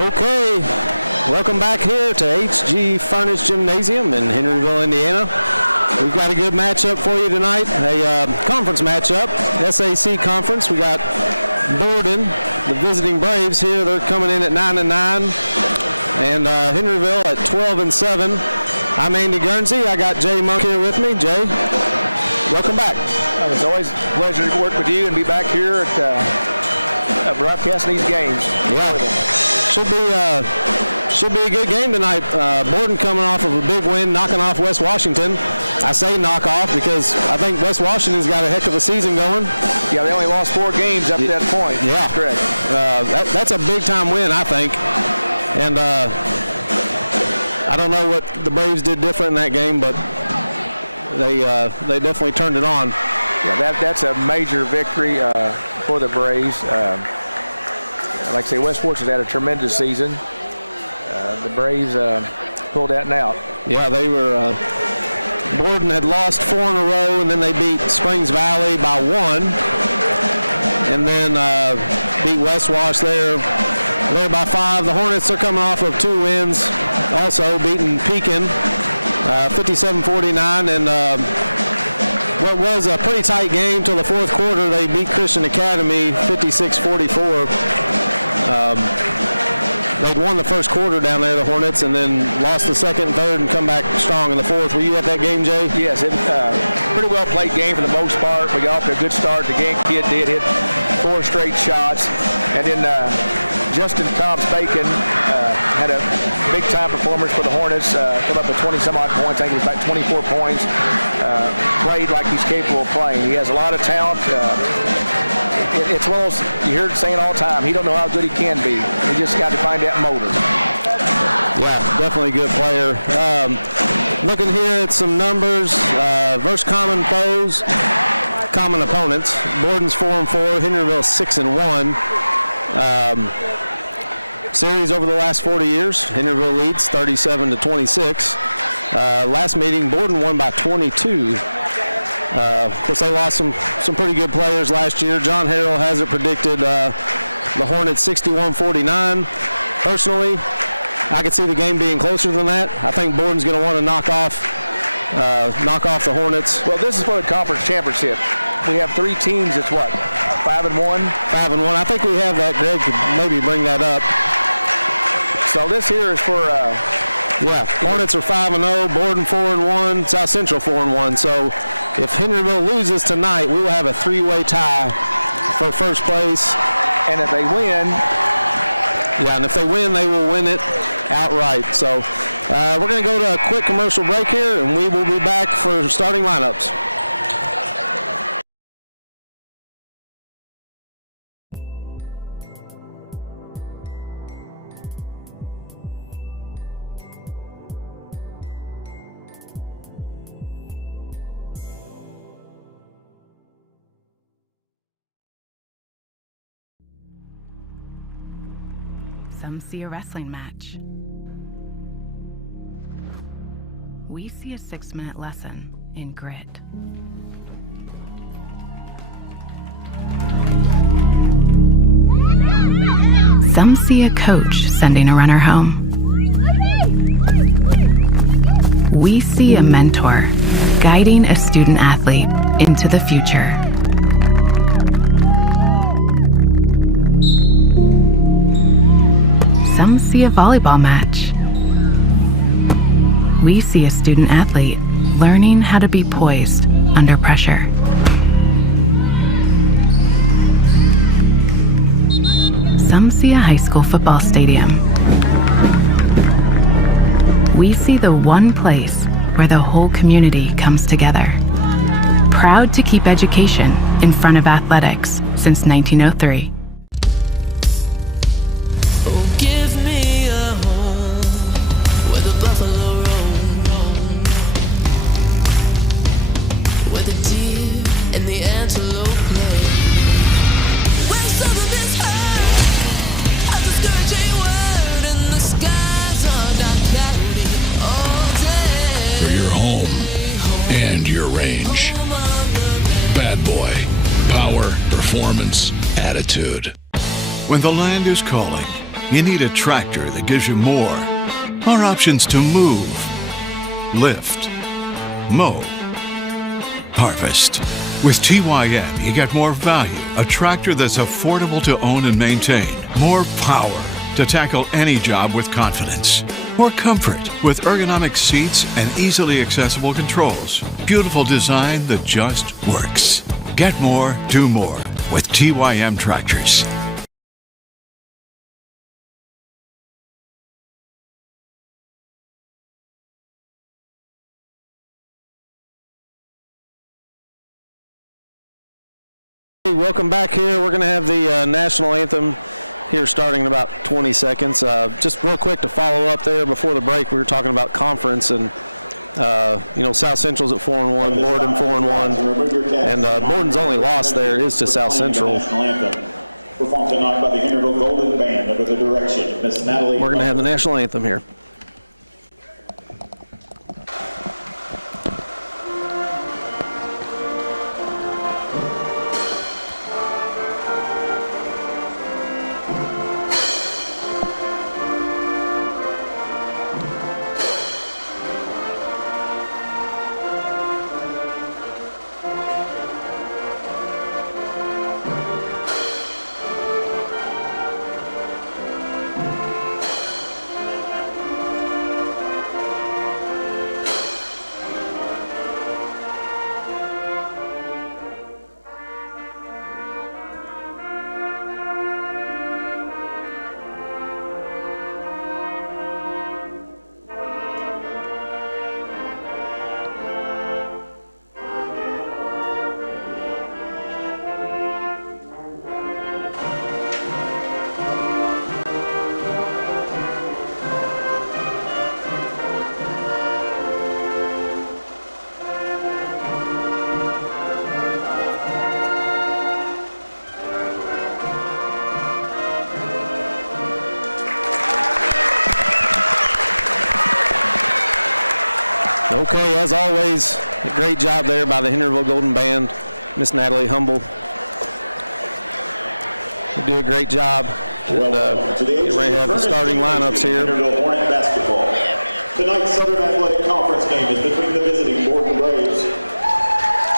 Okay, welcome back here to HG Furnace Gymnasium in Henryville, Indiana. We've got a good matchup for you tonight, a conference matchup, SAC conference. We got Borden, the visiting Braves here. They're coming in at 9-9, and Henryville at 12-7. I'm Andy Guernsey. I got Jay Monk here with me. Jay, welcome back. It's always a pleasure to work with you and be back here at broadcasting these games. Yeah, should be a good game tonight. Borden coming off of a big win, knocking off West Washington. I say knock off because I think West Washington's got a heck of a season going. Yeah, they only lost 4 games up to that point. Yeah, that's correct. That's a big time win, I think. And I don't know what the Braves did different in that game, but they definitely turned it on. Yeah, that's a major victory for the Braves. Like I say, West Washington's had a tremendous season. The Braves pulled that one out. Yeah, they were. Borden had lost 4 in a row, and then they beat Springs Valley by 1, and then beat West Wash there by 5. The Hornets are coming off of 2 wins, also beating Pekin 57-49, and what was a pretty tight game till the 4th quarter. They beat Christian Academy 56-44. They'd won the 1st quarter down there, the Hornets, and then lost the 2nd and 3rd and come back strong in the 4th. Were you at that game, Jay? Yes, pretty well played game for the most part. We got off to a good start. The game kid did hit 4 straight shots, and then Justin Cobbs-Bacon had a big-time performance for the Hornets. Put up a 20-some-odd points. I think it was about 24 points. Played like he's capable of playing. He has a lot of talent. It's one of those, you hear it saying all the time, he don't know how good he can be. He just got to find that motor. Yeah, definitely a good player. Looking here at some numbers versus common foes, common opponents. Borden's 4-4, Henryville 6-1. Series over the last 40 years, Henryville leads 37-26. Last meeting, Borden won by 22. Of course, they lost some pretty good players last year. John Harrell has it predicted the Hornets 61-49. Personally, I could see the game being closer than that. I think Borden's going to want to knock off the Hornets. Well, this is for the conference championship. We have 3 teams that's what, 5-1? 5-1. I think we have that. Greg could maybe bring that up. So this here is for... yeah, Hornets are 5-0, Borden 4-1, South Central 4-1. So if Henryville loses tonight, we will have a 3-way tie for first place. And if they win, yeah, and if they win, they will win it outright. So we're going to go to a quick commercial break here, and we will be back for starting lineups. Some see a wrestling match. We see a 6-minute lesson in grit. Some see a coach sending a runner home. We see a mentor guiding a student athlete into the future. Some see a volleyball match. We see a student athlete learning how to be poised under pressure. Some see a high school football stadium. We see the one place where the whole community comes together. Proud to keep education in front of athletics since 1903. Performance, attitude. When the land is calling, You need a tractor that gives you more options to move, lift, mow, harvest. With TYM, you get more value, a tractor that's affordable to own and maintain, more power to tackle any job with confidence, more comfort with ergonomic seats and easily accessible controls, beautiful design that just works. Get more, do more with TYM tractors. Welcome back here. We're going to have the national anthem here starting in about 20 seconds. Just real quick to follow up there before the break, we were talking about conference and South Central's at 4-1, Borden 4-1, and Borden's only loss there is to South Central. Performed tonight by the Henryville Golden Band under the direction of Miss Natalie. We're going to have the national anthem here. Okay, as always, a great job there by the Henryville Golden Band, Miss Natalie Humble. They do a great job. And, get ready to have the starting lineups here. Henryville Hornet basketball. Tonight's Southern Athletic Conference game is between the visiting Borden Braves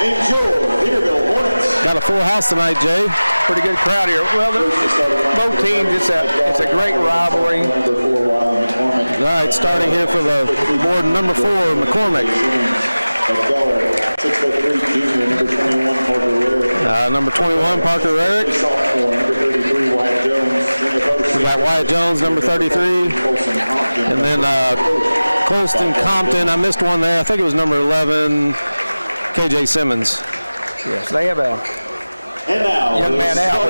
and your Henryville Hornets. Got a full house tonight, Jay. Pretty good crowd here. Well, both teams, it's a great rivalry. All right, starting here for the Borden, number 4, McCormick. Number 21, Parker Rarick. We got Wyatt Jones, number 33. And then Colston Compton, I missed one there. I think it was number 11, KJ Simmons. Yes, they have a young man out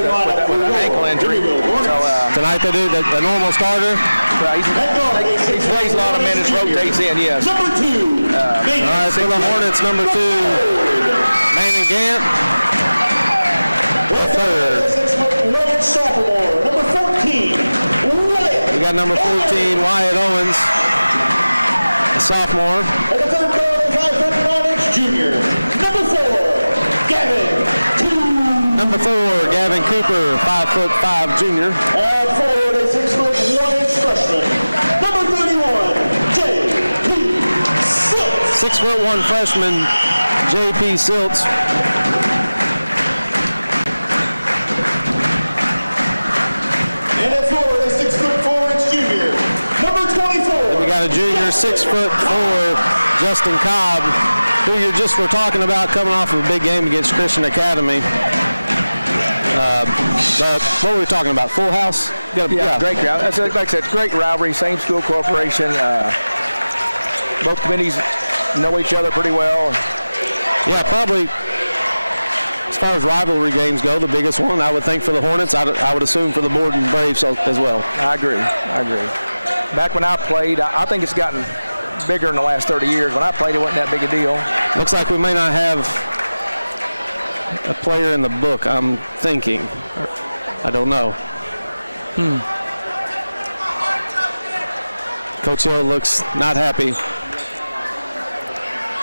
with an ankle injury. So, tonight they do the normal starter. He plays a lot of minutes, rotates in, yes. Number 2. All right, for the Hornets, number 2, Manon Gant. The third. 6'1" sophomore, number 14, Wyatt. We got number 14, Wyatt Owens, a sophomore. And the third player, 5'9" junior, number 4, Gavin. Number 4, Gavin Cooper, 5'5" junior. And forward, a 6'1" freshman, number 31, J.P. Siltz. 6'1" freshman, J.P. Siltz. And at forward, a 6'4" junior, number 24. And we got a junior, 6'4", Justin Cobb, who you just were talking about coming off of a big game against Christian Academy. What were we talking about? Full house? Yeah, great crowd. Like I said, it's great rivalry, same school corporation. Both committees know each other pretty well. Yeah, probably as far as rivalry games go, the biggest one, I would think, for the Hornets. I would assume for the Borden Braves as well. I agree. Back when I played, I think it's gotten bigger in the last 30 years. When I played, it wasn't that big a deal. Looks like we may not have a player in the book, I'm thinking. I don't know. Coach Hill looks not happy.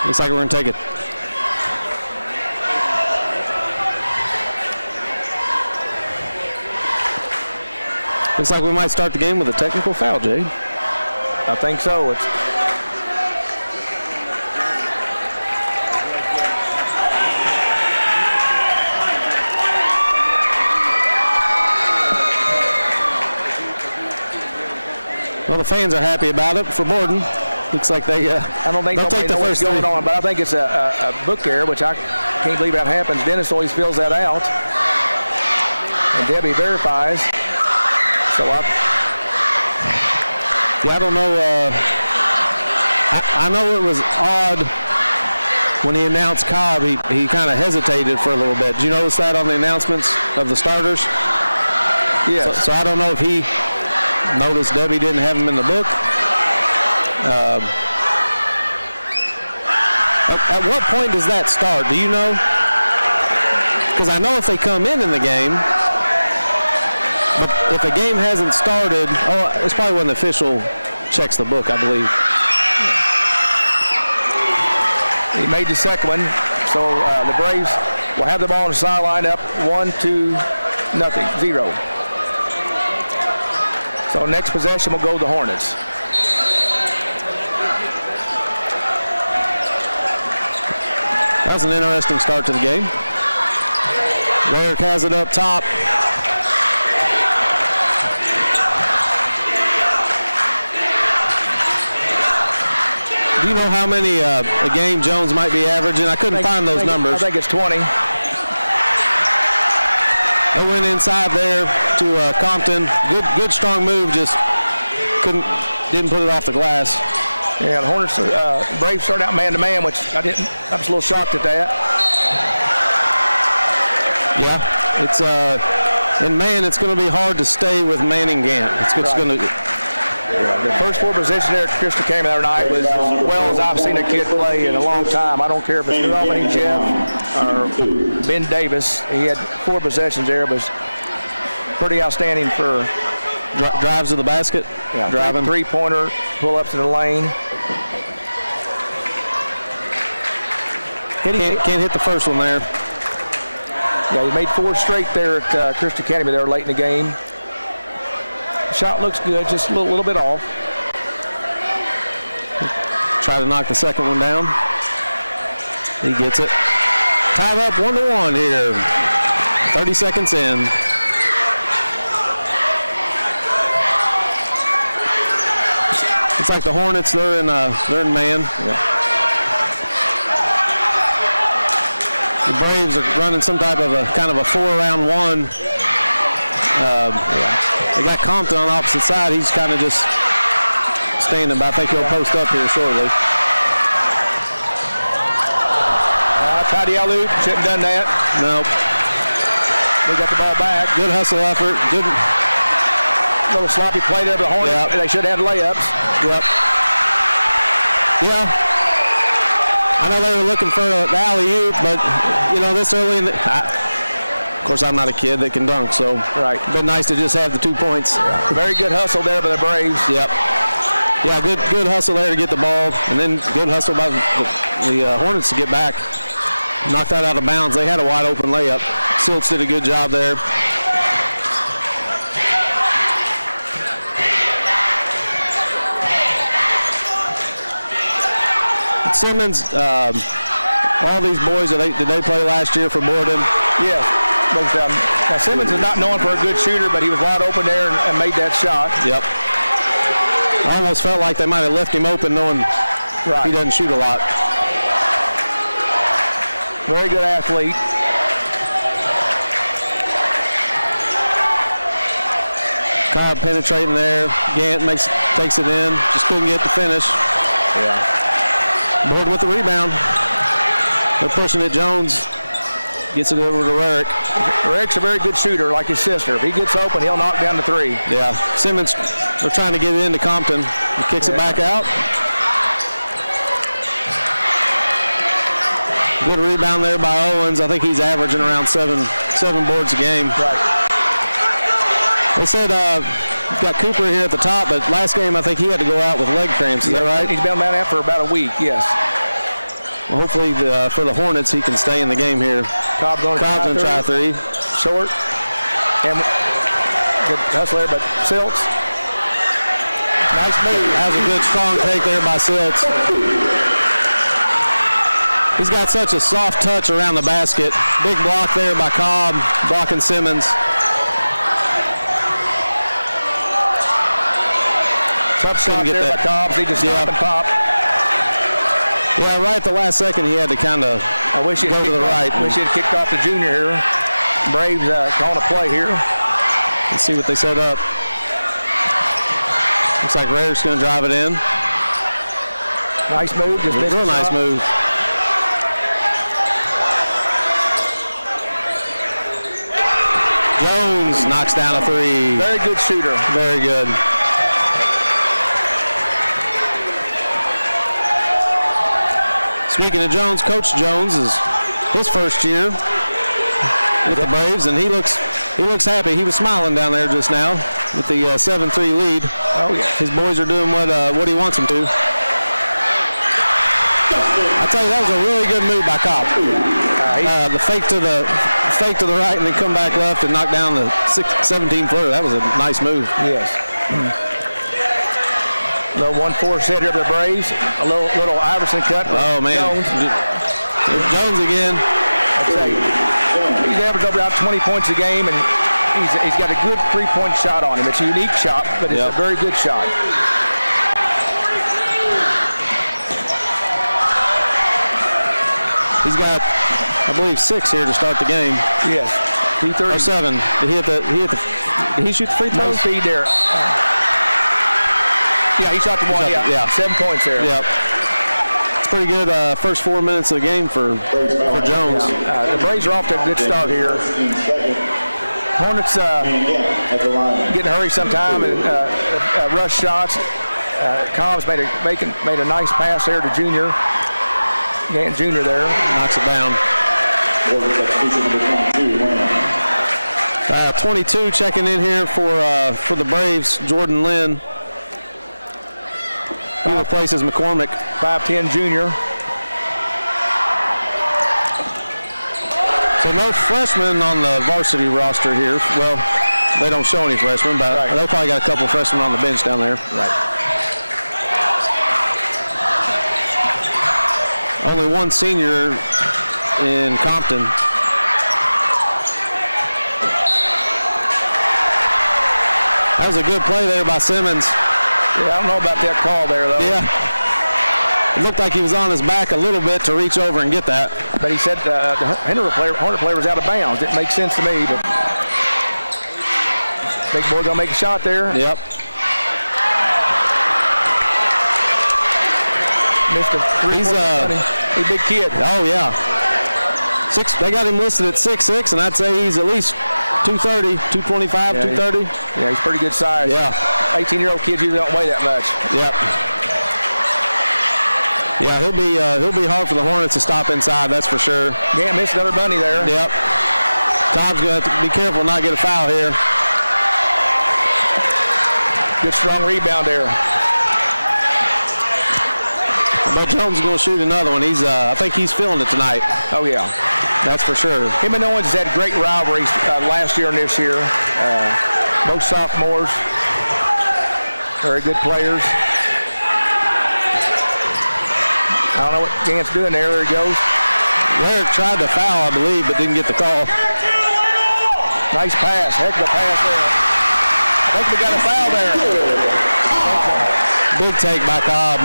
Looks like we're going to take it. Looks like we might start the game with a technical foul, Jay. I think so. Well, the fans are happy about it for Borden. Looks like they I don't think they'll nobody take the knows what's first going three. on, but I think it's a book error, which I can't believe that happens. Dennis always fills that out, and Debbie verifies. So I don't know. I know it was odd when he announced Cobb. He kind of hesitated for a little bit. Did you notice that on the announcements of the starters? yes. So I don't know if he noticed Debbie didn't have him in the book. At what point does that start? Do you know? Because I know if they come in the game, but if a game hasn't started, it's probably when the official checks the book, I believe. He made the second one, so the Braves will have the ball on the sideline up 1-0. So next possession will go to the Hornets. That was an interesting start to the game. Rarick has it up top. Do you know how many a game Jones might be averaging? I couldn't find those numbers. I think it's 20. They went inside there to Compton. Good strong move, just didn't put it off the glass. Yeah, the Hornets, Braves started out man-to-man, which I was a little shocked at that. Yeah, it's in man, it's going to be hard to stay with Manning Gant. It's going to. The first four positions there at Krista came the other night was as well as I've seen a kid play in a long time. I don't care if it's New Albany Jeff or Ben Davis. He had four possessions there, but pretty outstanding for drives to the basket. yeah, driving three-pointer, pull-ups in the lane. Can't hit the first one there. Yeah, he made four straight there at Christian Academy there late in the game. Shot looks good, just a little bit off. Try to knock the second one down. He gets it. Tied up 1-1 here. 30 seconds in. It's like the Hornets, they're in man. Yeah. The Braves are running some type of a kind of a 4-round-1. They got Compton on the opposite side. He's kind of just standing, but I think he'll post up here shortly. Tried the alley-oop, shouldn't have done that. Nope. We got the ball back. Good hustle effort. Good. Little sloppy play there for the Hornets. Yep. They should have had layups. Yep. Yeah. I know they were looking for the alley-oop, but, this early in the... Of course, I'm not a kid that can dunk, so Right. been nice to just have the 2 points. Very good hustle there by the Braves. Yep. Yeah, good hustle there to get the ball, and then good hustle by the Hornets to get back. Knock that out of bounds. They had a wide open layup. Silts did a good job there. Simmons, all these boys, did they play last year for Borden? Yes. But, now Simmons is not known for a good shooter, but he was wide open there and made that shot. Yep. I almost felt like they might have left him open knowing he doesn't shoot a lot. Very good athlete. Cobb penetrating there. Gant takes it in. Just couldn't get the finish. Yeah. Borden with the rebound. They're pushing it. Jones gets it over to Rarick. Rarick's a very good shooter, like his sister. If he gets open, he'll knock down the three. Yeah. Simmons, they're trying to get it into Compton. He kicks it back out. Good rebound there by Owens. I think he's averaging around seven boards a game. Right. They said got Cooper here at the top, but last game I think he had to go out with leg cramps. Is that right? He's been down that for about a week, yes. Well, hopefully for the Hornets he can stay in the game here. Cobb's going to try three. Short. And Good hustle there, but Siltz. Nice move. That was a good, strong take there by Siltz. He's got such a soft touch around the basket. Big block there by Cobb, blocking Simmons. Tough shot there by Cobb. He just stop and pop. Yeah, right at the last second, he had to kind of go to the right. Wish he had kicked off the junior here. Braves calling a play here. Let's see what they set up. Looks like Rarick's going to drive it in. Nice move. Just missed real nice move. Jones knocks down a three. Very good shooter. Very good. Speaking of Jones, Coach Jones is his first year with the Braves, and he looks happy. He was smiling down there just now with the 7-3 lead. Oh yeah. His boys are doing what he wants them to. I tell you, that was a really good move by Cobb. The fake to the right and then come back left and knock down the 17-footer. That was a nice move. Yes. Little 1-4 set here for the Braves. A little Iverson cut. Oh man. Jones again. I'd say he's averaged over about 20 points a game, and he's got a good 3-point shot on him. It's a unique shot, but it's a very good shot. He's got, I believe, 6 here to start the game. Yes. 2:30. Or 7. Did he shoot the free throws? Nice feed there. Yeah, he shot the one. Yeah. 7 points there. Yep. It's pretty good first 4 minutes of the game for Jones. The Braves are off to a good start here. Hornets getting a hurry sometime and rush shots. Cobb's made a nice pass there to Junior. Getting Junior there. Knocks it down. 22 checking in here for the Braves, Jordan Lynn. He replaces McCormick. 5'10" junior. So no freshmen on the varsity roster here. Well, they don't show any freshmen, but they probably got a couple freshmen on the bench down there. Right. Only one senior in Compton. That was a good play there by Simmons. Yeah, I don't know about that call there, though. Yeah. It looked like he was on his back a little bit to reach over and get that. But he said the Hornet player was out of bounds. Didn't make sense to me, but big boy gonna make a shot there. Yep. Missed a He's a big kid. Oh yeah. They got him listed at 6'6", and I'd say he's at least 230, 225, 230. Yeah, he's pretty good size. Yeah. 18-year-old kids usually don't weigh that much. Yep. Yeah, he'll be hard for the Hornets to stop inside, that's for sure. Yeah, missed another bunny there. Yep. Cobb's gonna have to be careful not get a foul here. Good strong rebound there. I bet Jones is gonna shoot another one. I think he's feeling it tonight. Oh yeah. That's for sure. Him and Owens had great rivalries last year and this year. Both sophomores. Very good players. I don't know what Gant's doing there. There he goes. Rarick tried to foul, I believe, but didn't get the call. Nice pass. Heck of a pass there. I think we got a foul there. Big take by Cobb.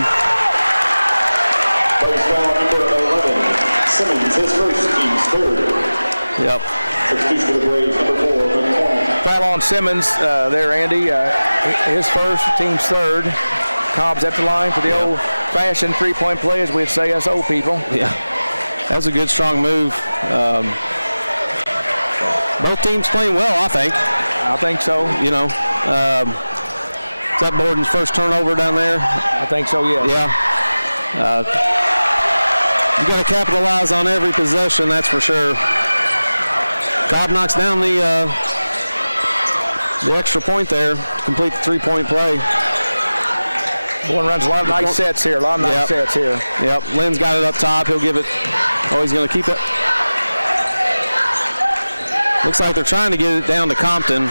Foul number 11. Simmons, his first, team's third. Yep. Substitution for the Braves, number 4, McCormick. Foul on Simmons there, Andy. His first, team's third. Cobb's at the line for the old-fashioned three-point play, as we'd say us old people. Yeah, that was a good, strong move. Both teams playing well, I think. I think so. You know, is that Borden's first turnover down there? I think so, yes. Yeah. You got to capitalize on every possession, that's for sure. Cobb knocks down the extra point there to complete the three-point play. One runs a lot of nice sets here. Yep, Lynn's got it up top. He'll give it. Oh, he's going to keep it. Looks like they're trying to get it down to Compton.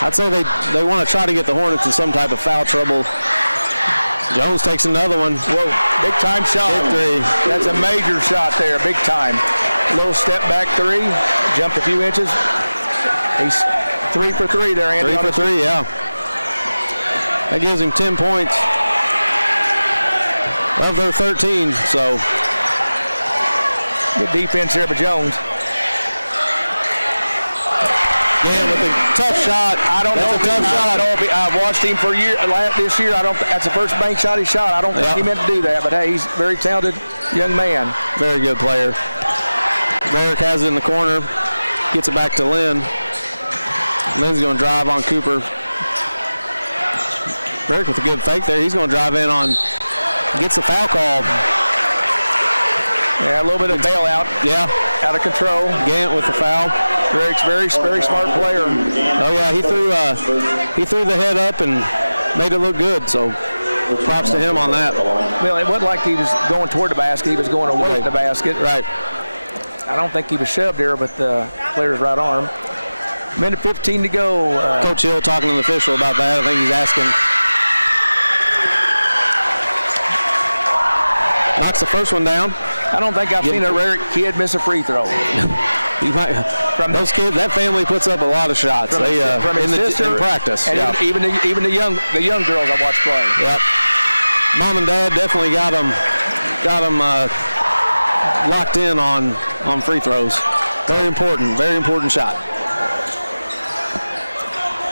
I'd say they want to try to get the Hornets in some type of foul trouble. Jones takes another one. Whoa, big time shot. Big three. That's a major shot there, big time. Little step back three, jumped a few inches. He's 3 for 3 there, Andy. 3 for 3, yeah. That gives him 10 points of their 13, so. Good defense here by Jones. Yeah, with a tough shot. I don't know. That's a tough shot. I've watched him for this year. That's the first bank shot he shot. I don't think he meant to do that, but hey, he's a very talented young man. Very good player. Rarick has it in the corner. Gets it back to Lynn. Lynn's going to drive on Cooper. Rarick with a good fake there. He's going to drive in on, gets the foul call. Yeah, a little bit of bailout. Yeah. Out of control. Gant with the foul. Rarick's very smart player. Oh yeah, he threw the head up and made it look good. So props to him on that. Well, it wasn't like he was going toward the basket. He was going away from the basket. Right. I don't think he was shoved there, but the player's right arm. Minute 15 to go. Coach Hill talking to the official about that. I think he's asking. Knocks the first one down. I don't think I've seen a Rarick kid miss a free throw. He might, from those kids, that family puts up a lot of shots. From his sister, in practice. And even the young girls I watch play. Yep. Mom and Dad definitely got them locked in on free throws. Very important shot.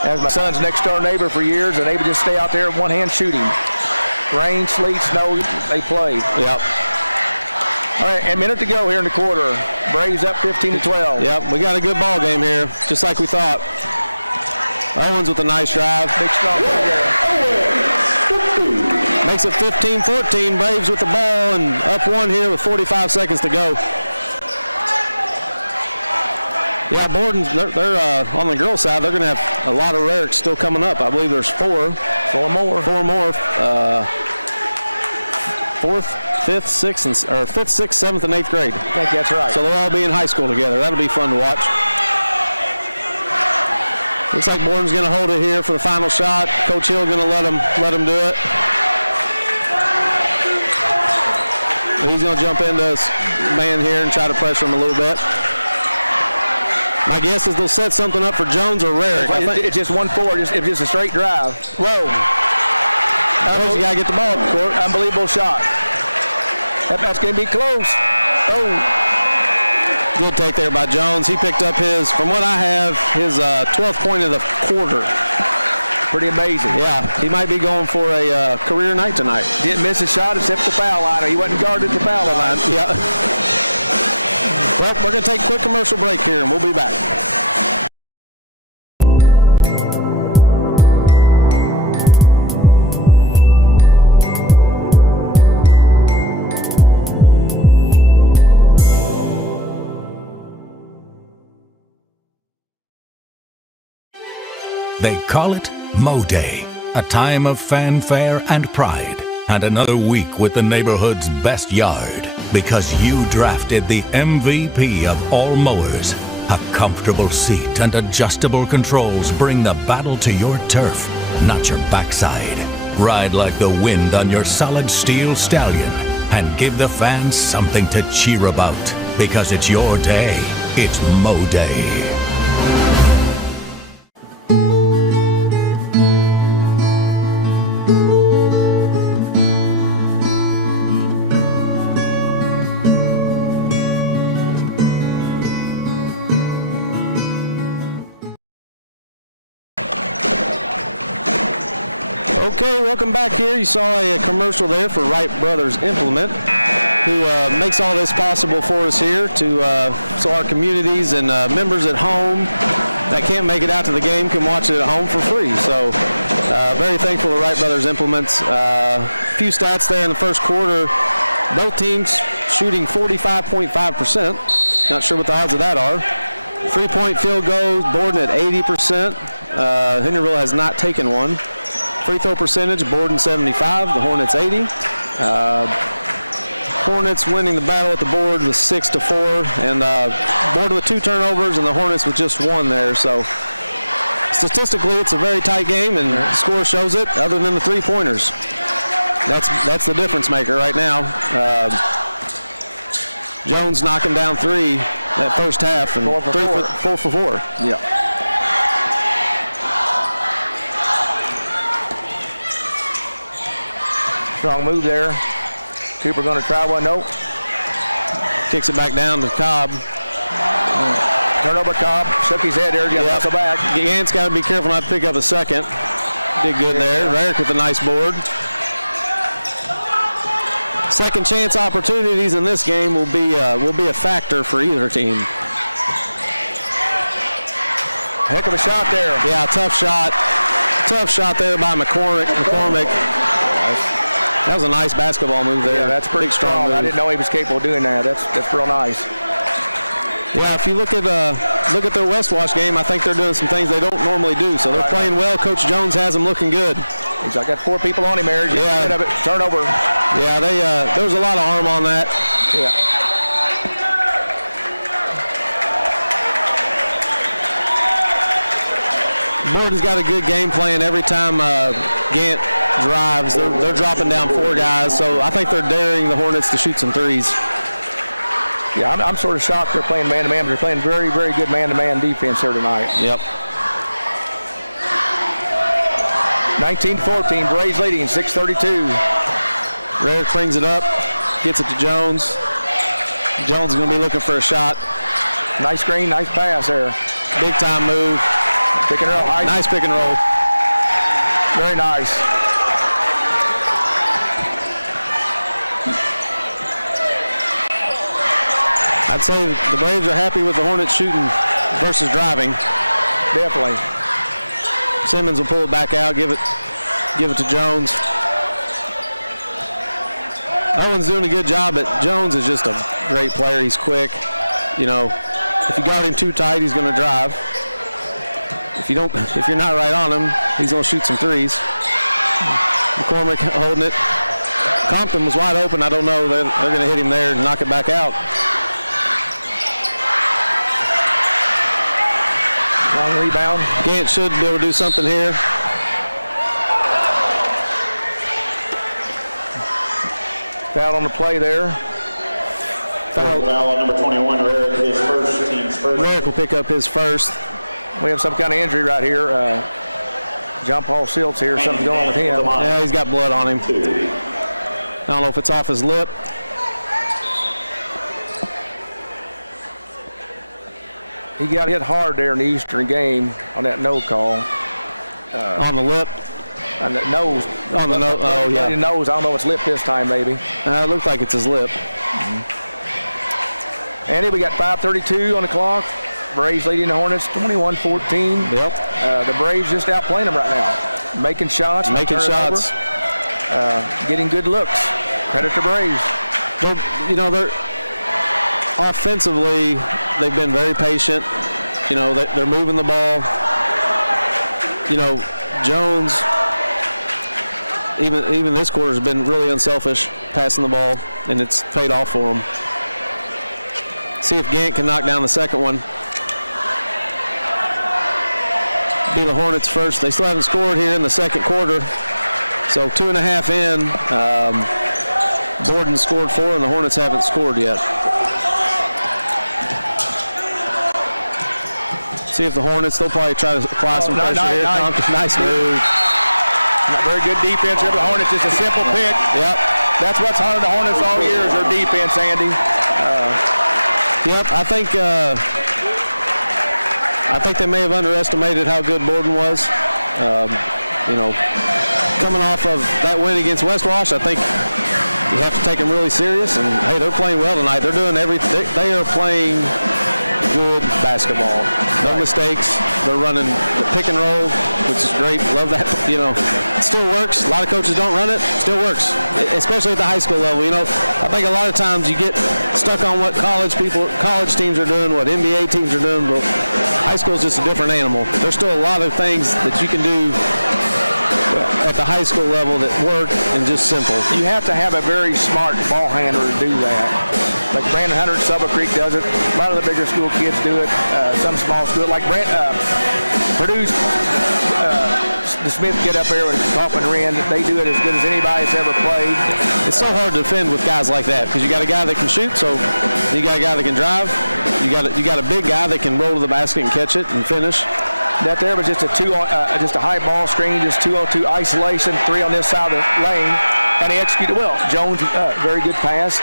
As my son's next door neighbor for years, and they would just stay out there one hand shooting. Rain, sleet, snow, they played. Yep. All right, a minute to go here in the quarter. Braves up 15-12. Yep, we got a good ball game here, just like we thought. Owens with a nice drive. Big strong player. Makes it 15-14. Braves with the ball and up one here with 45 seconds to go. Yeah, Borden, they're on the girls' side. They're going to have a lot of Raricks still coming up. I believe there's four more. Fourth, fifth, sixth, 7th, and 8th grade. I think that's right. So they'll all be in high school together. That'll be fun to watch. Looks like Borden's going to hold it here for the final shot. Coach Hill going to let him do it. He's going to jump into his man here and try to pressure him a little bit. My guess is they'll set something up for Jones or Rarick. It's just 1-4. It's just a straight drive. Whoa. You got to get the ball up the court. Unbelievable shot. That's going to be close. Oh. Good take there by Jones. He picked up from what I have, his 12th point of the quarter. Pretty amazing. Yeah, he might be going for a career night tonight. Didn't miss a shot except the foul line. He wasn't guarded at the foul line. Yeah. Well, we're going to take a quick commercial break here, and we'll be back. They call it Mo Day, a time of fanfare and pride, and another week with the neighborhood's best yard, because you drafted the MVP of all mowers. A comfortable seat and adjustable controls bring the battle to your turf, not your backside. Ride like the wind on your solid steel stallion and give the fans something to cheer about, because it's your day. It's Mo Day. Okay, welcome back here. You saw a commercial there for Wright Brothers Implement, who makes all this possible for us here so our communities and members at home that can't make it out to the game can watch it at home for free. So very thankful to Wright Brothers Implements. A few stats there in the first quarter. Both teams shooting 45.5%. Not sure what the odds of that are. 3-point field goals, Borden at 80%. Henryville has not taken one. Free throw percentage, Borden 75, the Hornets 80. Hornets winning the battle at the board with 6-4, and Borden with 2 turnovers, and the Hornets with just 1 there. So statistically, it's a very tight game, and the score shows it, other than the three-pointers. That's the difference maker right now. Jones knocking down three that first half, and 4 for 4. Yeah. Strong move there. Cooper going to try one. Nope. Kicks it back down to Cobb. Turnover, Cobb. Shook his head there. Got muscle back. Gant's got to be careful not to pick up a second. Did good there. Rarick with a nice board. Second chance opportunities in this game will be a factor for either team. Heck of a shot there. Yeah, tough shot. Tough shot there by McCormick. That was a nice basketball move there. Yeah, that's pretty strong. I didn't know he was capable of doing that. That's real nice. Yeah, if you look at their West Wash game, I think they're doing some things they don't normally do. So they're playing well. Coach Jones has them looking good. He's got 4 people on him there. Yeah. Of it. Turnover. Yeah, there was a lot of arm on that. Yeah. Borden's got a good game plan every time Gant drives. They're dropping down 4 guys, so I think they're daring the Hornets to shoot some threes. Yeah, I'm sort of shocked they're playing man-to-man, but they're playing very, very good man-to-man defense here tonight. Yep. 19-14, Braves leading, 6:32. Rarick brings it up, gets it to Jones. Jones is going to be looking for a shot. Nice screen, nice pass there. Big time move. Pick and roll. Nice pick and roll. Very nice. I'd say the Braves are happy with the Hornets shooting versus driving. Definitely. Simmons will pull it back out, give it to Jones. Owen's doing a good job, but Jones is just a great player. He's quick. You know, if you guard him too tight, he's going to drive. If you're not right on him, he's going to shoot some threes. McCormick holding it. Compton was wide open. I don't know. They're going to hit him there and knock it back out. Long rebound. Gant should be able to do something here. Foul on the play there. Foul on number 21, Rarick, his first, team's first. Rarick will pick up his first. We have some kind of injury right here. John Paul Siltz here. Something's going on with him. Yeah, he's got blood on him. I don't know if it's off his lip. He got hit hard there in the Eastern game on that no call. On the lip? On the nose. On the nose, oh yeah. The nose, I don't know if it's lip this time maybe. It looked like it's his lip. Andy, we got 5:32 on the clock. Braves leading the Hornets 21-14. Yep. The Braves just outplaying them right now. Making shots. Getting good looks. Credit to Braves. They're offensively, they've been very patient. They're moving the ball. Jones, even this quarter has been really unselfish passing the ball, and it's paid off for him. See if Gant can knock down the second one. Be the Hornets first. They still haven't scored here in the second quarter. So 2.5 in. Borden scored 4, and the Hornets haven't scored yet. See if the Hornets, they'll probably try to apply some pressure here. Nice move. Not very good defense here for the Hornets. Just a simple pick. Yep. That's what's haunted the Hornets all year is their defense, Andy. Yep, I think they may have underestimated how good Borden was. Coming off of that win against West Wash, I think you have to take them really serious. And hey, they're playing well tonight. They're doing everything. They are playing good basketball. No mistakes. They're running the pick and roll, which is great. Love that. It still works. A lot of coaches don't run it. Still works, especially at the high school level. I think a lot of times you get stuck on what college teams are doing, what NBA teams are doing, but high school is just a different animal. There's still a lot of things that you can do at the high school level that work and just simple. You have to have a very smart ball handler to do that. Like Brandon Hunter at Silver Creek does it. A lot of the bigger school kids do it. Some small school, like Purdue's the Smith kid up there with Kaufman Wren, they do it as good as anybody that's ever played. It's so hard to defend with guys like that because you got a guy that can shoot, so you got a guy that can drive. You got a big guy that can roll to the basket and catch it and finish. That there was just a high ball screen, just 2-on-2 isolation, 3 on this side of the lane, and he executed well. Jones, very good pass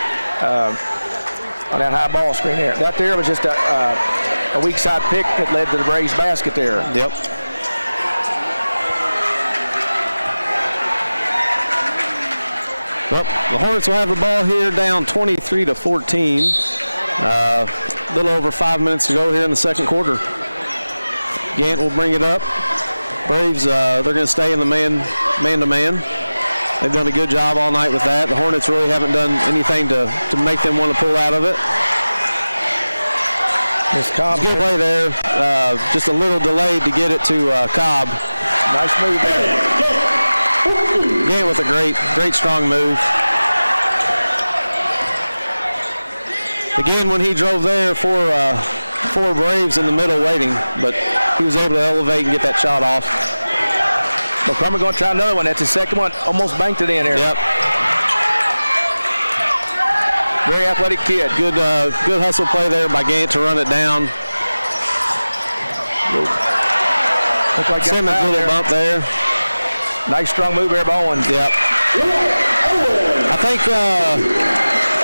on that high ball screen there. That there was just a weak side pick that led to the Braves basket there. Yep. Well, the Hornets will have the ball here down 23-14. A little over 5 minutes to go here in the second quarter. Gant will bring it up. Braves, they're going to stay in the man-to-man. They've done a good job all night with that. The Hornets really haven't done anything to make them want to pull out of it. Good play there. Just a little delayed to get it to Cobb. Nice move there. Gant with a great strong move. Again, when he drove there, four Braves in the middle waiting, but he was able to elevate and get that shot off. McCormick going to try another one. That's his second one. Almost banked it in here. Yep. Very athletic kid. Good hustle play there by Gant to run it down. Looks like Simmons, a little bump there. Nice strong move there by Owens. Yep. I think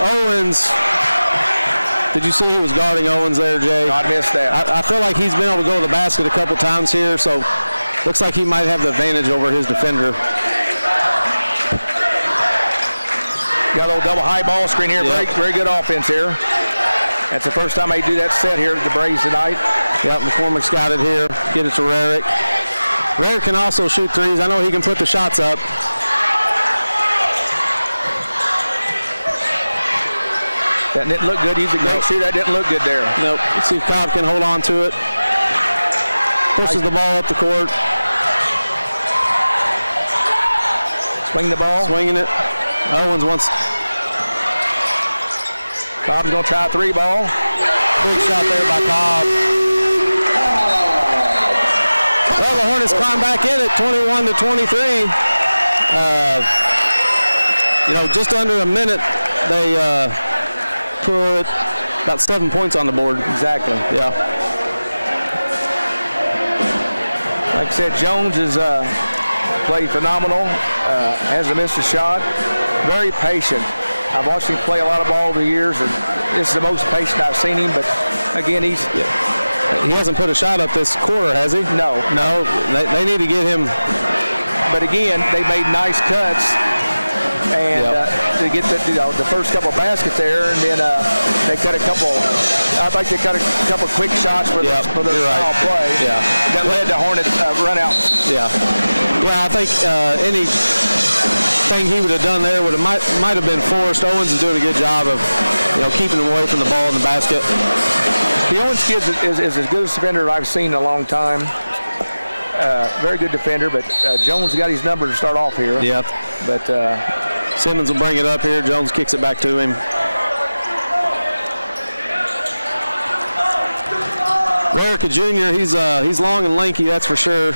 Owens, did you see he was guarding Owens there, Jay? No, I missed that. I feel like he's been able to go to the basket a couple times here, so looks like he might have the advantage over his defender. Got a little double high ball screen here. Yep. Very good offense here. That's the first time they do that set here at the Braves tonight. Yep, McCormick's got it here. Get it to Rarick. Rarick can also shoot threes. I know he can put the shots up. That didn't look good. He's a great shooter. That didn't look good there. Nope. Let's see if Cobb can hold on to it. Pushes the ball up the court. Swing the ball. Swinging it. Owens wants. Cobb's going to try a 3-ball. Big shot there by Cobb. Well, the Hornets climb back in at 21-23. Just under a minute, they put about 7 points on the board. Exactly. Yeah. Like I said, Jones has played phenomenal. Hasn't missed a shot. Very patient. I've watched him play a lot of ball over the years, and this is the most patient I've seen him. But again, he hasn't put a shot up this quarter, has he? No. They need to get him. But again, they made nice cuts, and to get the first couple baskets there, and then they cut a couple. I think they cut a couple quick shots for the style play. Yeah, that led to Hornets run out. Yeah. I think anything he would have done there might have been forced. Owens is doing a good job of keeping him away from the ball in the basket. The Owens kid is as good a defender I've seen in a long time. Very good defender, but Jones got his number to start off here. Yeah. But Simmons will bring it up here. Jones kicks it back to him. Rarick Jr., he's long and lanky, that's for sure.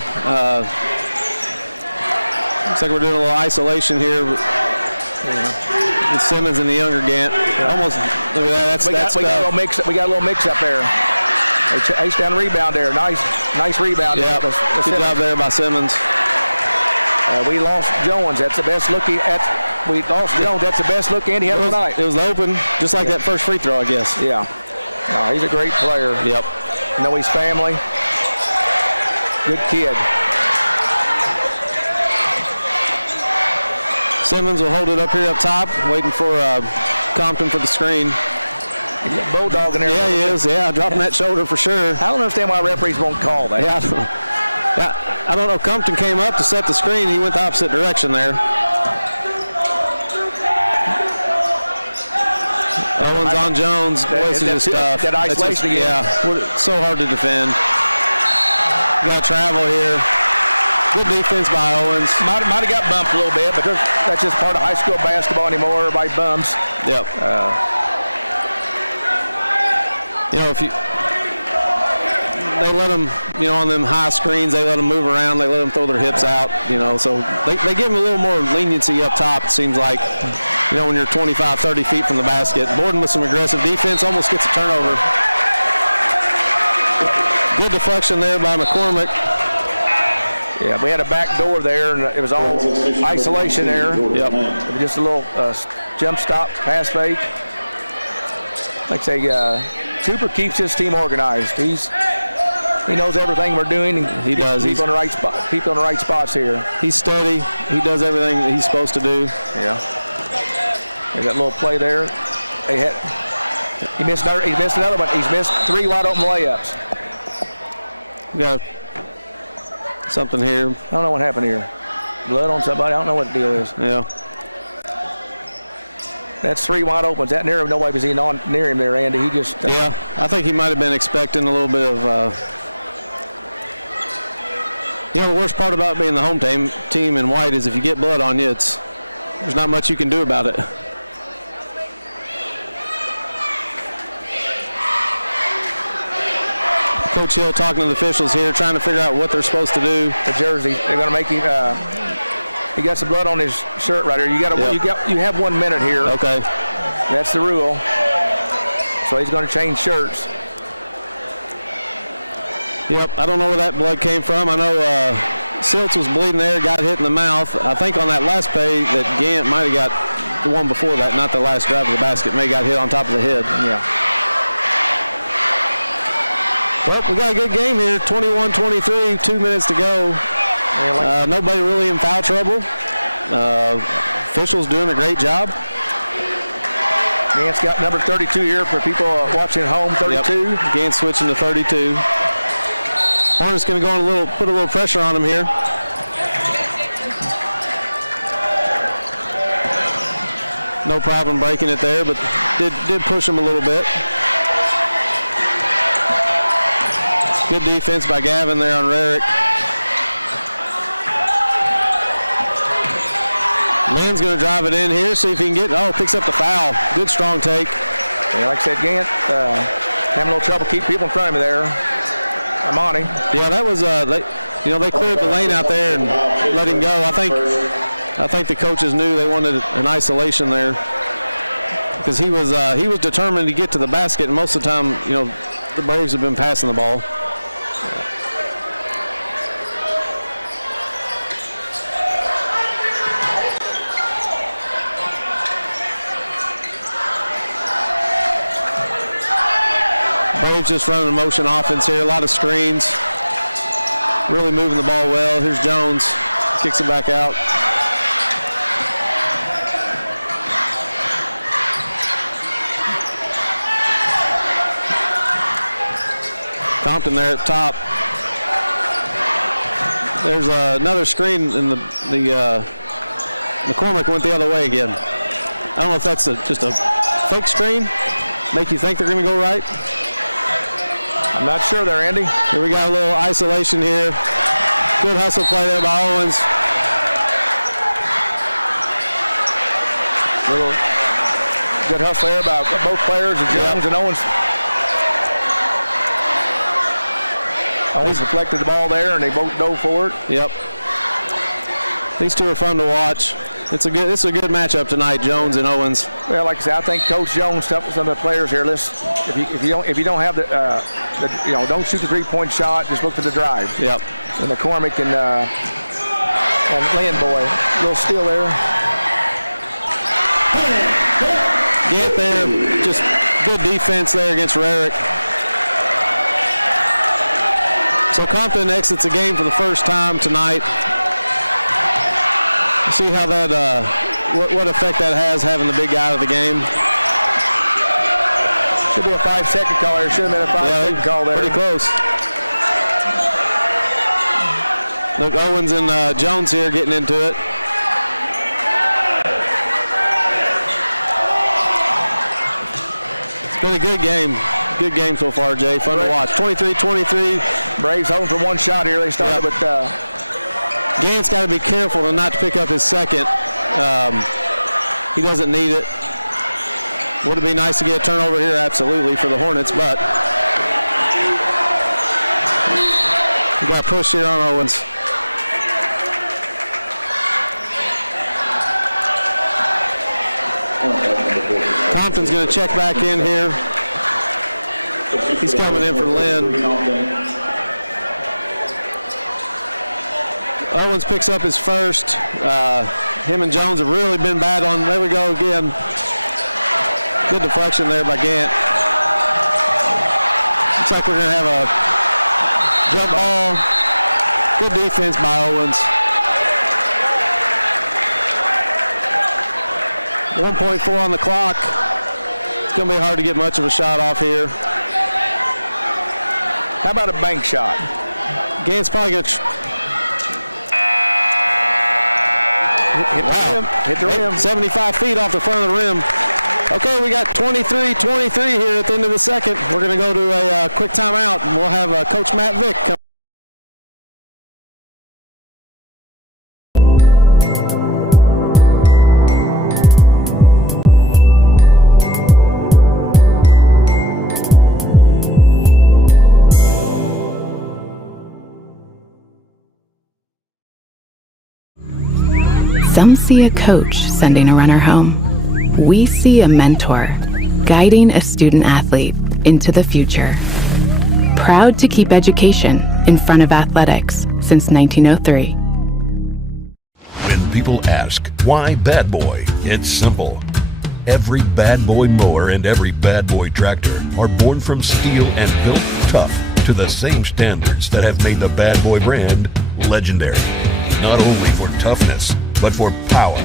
Looks like we're doing a little isolation here with Simmons and the younger Gant. Almost, look at that. We got a little mix up there. Ace down rebound there. Nice rebound. Yeah, good job there by Simmons. We lost Jones. That's the best look. We lost Jones. That's the best look Andy had all night. It was open, just like that first free throw, I guess. Yeah. No, he's a great player. Yep. Know his family. Good kid. Simmons will hold it up here up top, waiting for Compton for the screen. Bulldogging there. Yeah, he is. Yeah, dropping that shoulder for sure. I don't understand why referees won't call that. Yeah, I don't know. Compton came up to set the screen. He went the opposite direction there. Owens on Jones. Wasted his stuff. That isolation again. Yeah, so hard to defend. Got to travel here. Good defense by Owens. Might have got bumped a little bit, but that's just part of high school basketball anymore. Everybody bumps. Yep. you know, they let them, you know, on them high screens, they let them move around, they let them throw their hips out, you know, so they give them a little more leniency up top, it seems like, you know, when you're 25, 30 feet from the basket. Borden with some aggressive defense, almost gets a turnover. Good deflection there by McCormick. Yeah, we had a back door there, and it was all isolation there. Yep. Just a little jump stop, pass fake. Like I say, Cooper keeps his team organized. He knows everything we're doing. He does. He's on the right spot. People on the right spots here. He's steady. He does everything that he's supposed to do. Yeah. There's that little play there. He missed another one. He's missed 3 wide open layups. We got something here. I don't know what happened here. Blood on somebody. I don't know what the deal is. Yeah. That's 3 wide opens. That near him, nobody was even on near him there, Andy. He just. Yeah, I think he might have been expecting a little bit of. You know, the worst part about being the home team in white is if you get blood on you, there's not much you can do about it. Coach Hill talking to the officials here, trying to figure out what they're supposed to do. The jersey, they're going to make him. He got some blood on his shirt right here. You have 1 minute here. Okay. That's the rule. So he's going to change shirts. Yep, I don't know where that blood came from. I know Siltz was bleeding there, got hit in the mouth. I think on that last play that Gant might have got the one before that, not the last drive of the basket, may have got hit on top of the head. Yeah. Well, we got a good game here, 21-23, 2 minutes to go. Nobody really in foul trouble. Officials doing a great job. Gant's got number 32 here for people watching at home, 32. Yep. Gant switching to 32. Hornets going to go on put a little pressure on him here. No problem breaking it there, but did push him a little bit. Good defense by Gavin there on Rarick. Lynn's going to drive it in here, see if he can get, picks up the foul. Good strong take. Yeah, like I said, Gant having a little trouble keep people in front of me there. Amani. Yeah, that was, they cleared the lane out there and let him go. I think the coaches knew they wanted an isolation there because he was determined to get to the basket, and most of the time, the Braves have been passing the ball. Braves just running a motion offense here, a lot of screens, really moving the ball well. Here's Jones, kicks it back out. Compton there at top. There's another screen, and the McCormick went the other way again. I don't know if that's just a fake screen, make you think they're going to go right. I'm not sure there, Andy. Here we got a little isolation here. Good hustle play there by Owens. Little good hustle there by both players, Jones and Owens. Owens deflected the ball there, and they both dove for it. Yep. These two are fun to watch. It's a good matchup tonight, Jones and Owens. Well, like I said, I think Coach Jones stuck with some of the players here. If you don't have don't shoot the 3-point shot, just look for the drive. Yep. And McCormick and Lynn boy, a little steal there. Gant there, just good defense there against Rarick. So Compton exits the game for the first time tonight. See how that, what effect that has, having the big guy out of the game. Should be a 5-second call there. Should have been a 5-second call there. Pretty close. Look, Owens and Jones here getting into it. It's been a good game. Good game so far, Jay. Fun to watch. 23-23. Braves home for one shot here. They started with... Gant's got to be careful not to pick up his second. He doesn't need it. Would it be nice to get a turnover here? Absolutely, for the Hornets, but We got a push here on Owens. Compton's going to check back in here. He's coming in for Lynn. Owens picks up his first. Him and Jones have really been bad on. There we go again. Good deflection there by Gant. Looks like we're going to have a jump ball. Good defense by Owens. 1.4 on the clock. It's going to be hard to get much of a shot off here. How about a bank shot? Gant's probably going to hit the rim. 75 feet off the front of the rim. Okay, we got 23-23 here at the end of the second. We're going to go to a quick timeout, and we'll have Coach Matt Vick come. Some see a coach sending a runner home. We see a mentor guiding a student athlete into the future. Proud to keep education in front of athletics since 1903. When people ask, why Bad Boy? It's simple. Every Bad Boy mower and every Bad Boy tractor are born from steel and built tough to the same standards that have made the Bad Boy brand legendary. Not only for toughness, but for power,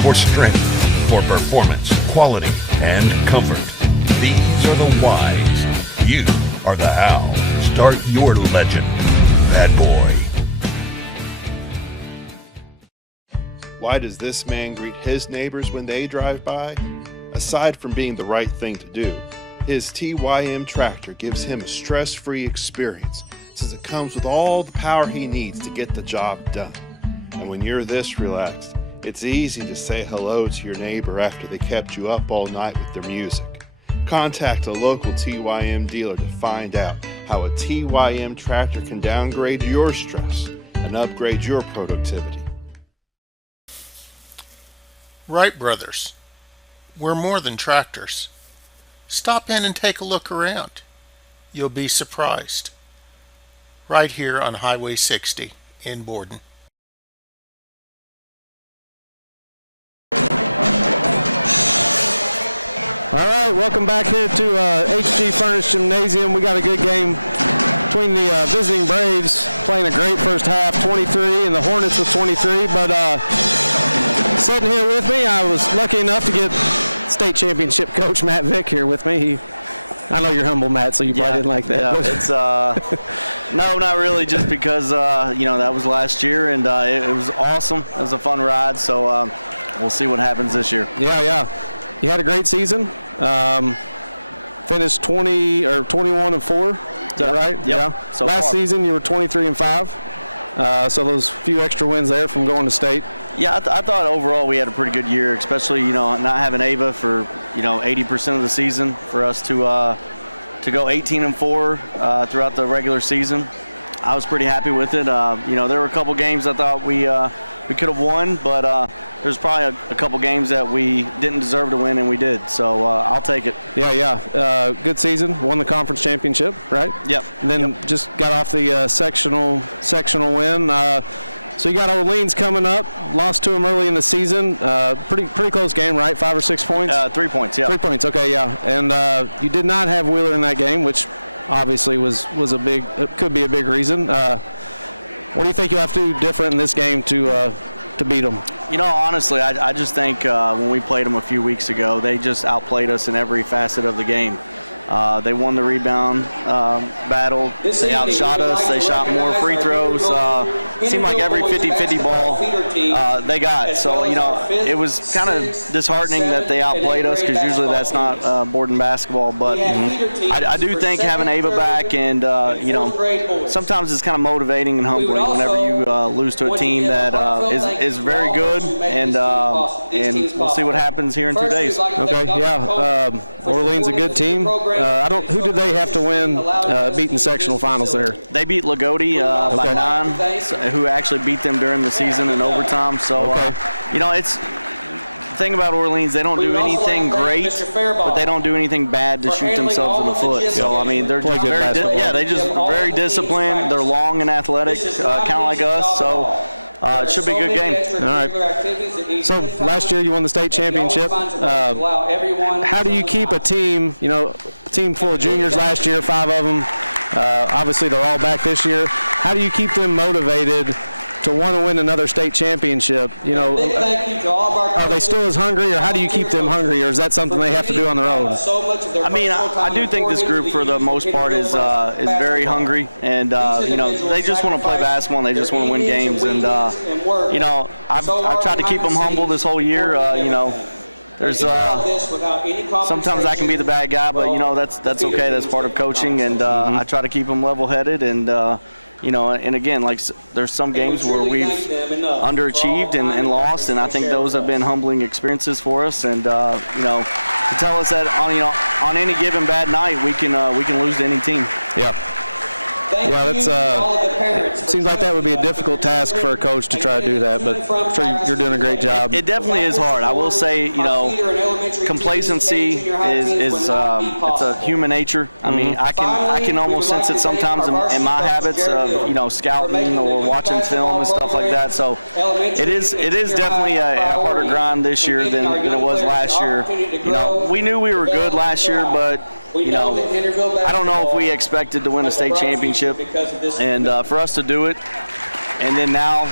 for strength, for performance, quality, and comfort. These are the whys. You are the how. Start your legend, Bad Boy. Why does this man greet his neighbors when they drive by? Aside from being the right thing to do, his TYM tractor gives him a stress-free experience since it comes with all the power he needs to get the job done. And when you're this relaxed, it's easy to say hello to your neighbor after they kept you up all night with their music. Contact a local TYM dealer to find out how a TYM tractor can downgrade your stress and upgrade your productivity. Wright Brothers. We're more than tractors. Stop in and take a look around. You'll be surprised. Right here on Highway 60 in Borden. All right, welcome back here to HG Furnace Gymnasium. We got a good game between the visiting Braves playing a great first half, 23, and the Hornets with 23. But sitting here with me, I was lucky enough to get state championship coach Matt Vick here with me. I know you're humble, Matt, so you probably didn't like that. Yeah, it's no, not really. Just because that was last year, and it was awesome. It was a fun ride. So we'll see what happens this year. Yeah. You had a great season. Finished 21-4. Is that right? Yep. Yeah. So last far. season you were 23-5. So those few extra wins there from going to state. Yeah, I thought overall we had a pretty good year, especially not having Ava for 80% of the season. For us to go 18-4 throughout the regular season, I was pretty happy with it. There were a couple games I thought we could have won, but there's probably a couple games that we didn't deserve to win, and we did. So I'll take it. Yeah. Good season. Won the conference championship, right? Yep. And then just got off the sectional win. So you got Orleans coming up. Lost to them early in the season. Pretty close game, right? 5 or 6 points? 3 points, yeah. 3 points, okay, yeah. And you did not have Wheeler in that game, which obviously could be a big reason. What do you think you have to do different in this game to beat them? Honestly, I just think when we played them a few weeks ago, they just outplayed us in every facet of the game. They won the rebound battle. They outshot us. They shot more free throws. Seemed like every 50-50 ball they got. So, it was kind of disheartening that they outplayed us because usually that's not Borden basketball. But I do think having Ava back and, sometimes it's kind of motivating and humbling whenever you lose to a team that is very good. And we'll see what happens here in 2 days. Okay, yeah. Orleans a good team. Who did they have to win beating sectional finals there? They beat Lagodi by 9, who actually beat them during the season in overtime. So, it's the thing about Orleans, they don't do anything great, but they don't do anything bad to shoot themselves in the foot. So, I mean, they're just they're just very disciplined. They're long and athletic, kind of like us. So, it should be a good game. All right. So last year you won the state championship. How do you keep a team, a team full of juniors last year, 5 of them, obviously they're all back this year. How do you keep them motivated to want to win another state championship? Are they still as hungry, or how do you keep them hungry, or is that something they have to do on their own? I mean, I do think this group, for the most part, is very hungry, and they just want to play basketball and they just want to win games. And I've tried to keep them humble this whole year. There's sometimes I can be the bad guy, but that's okay. That's part of coaching, and I try to keep them level-headed and. And again, there's some games where we've underachieved and lost, and I think those have been humbling experiences for us. And to tell us that on any given bad night we can lose to any team. Yeah. Yeah, that's seems like that would be a difficult task for a coach to try to do that, but I'm sure you're doing a great job. It definitely is hard. I will say, complacency is it's a human nature. I mean, I can almost sense it sometimes in my habits of scouting or watching film and stuff like that. So it is definitely a harder grind this year than it was last year. We knew we were good last year, but I don't know if we expected to win a state championship, and for us to do it, and then now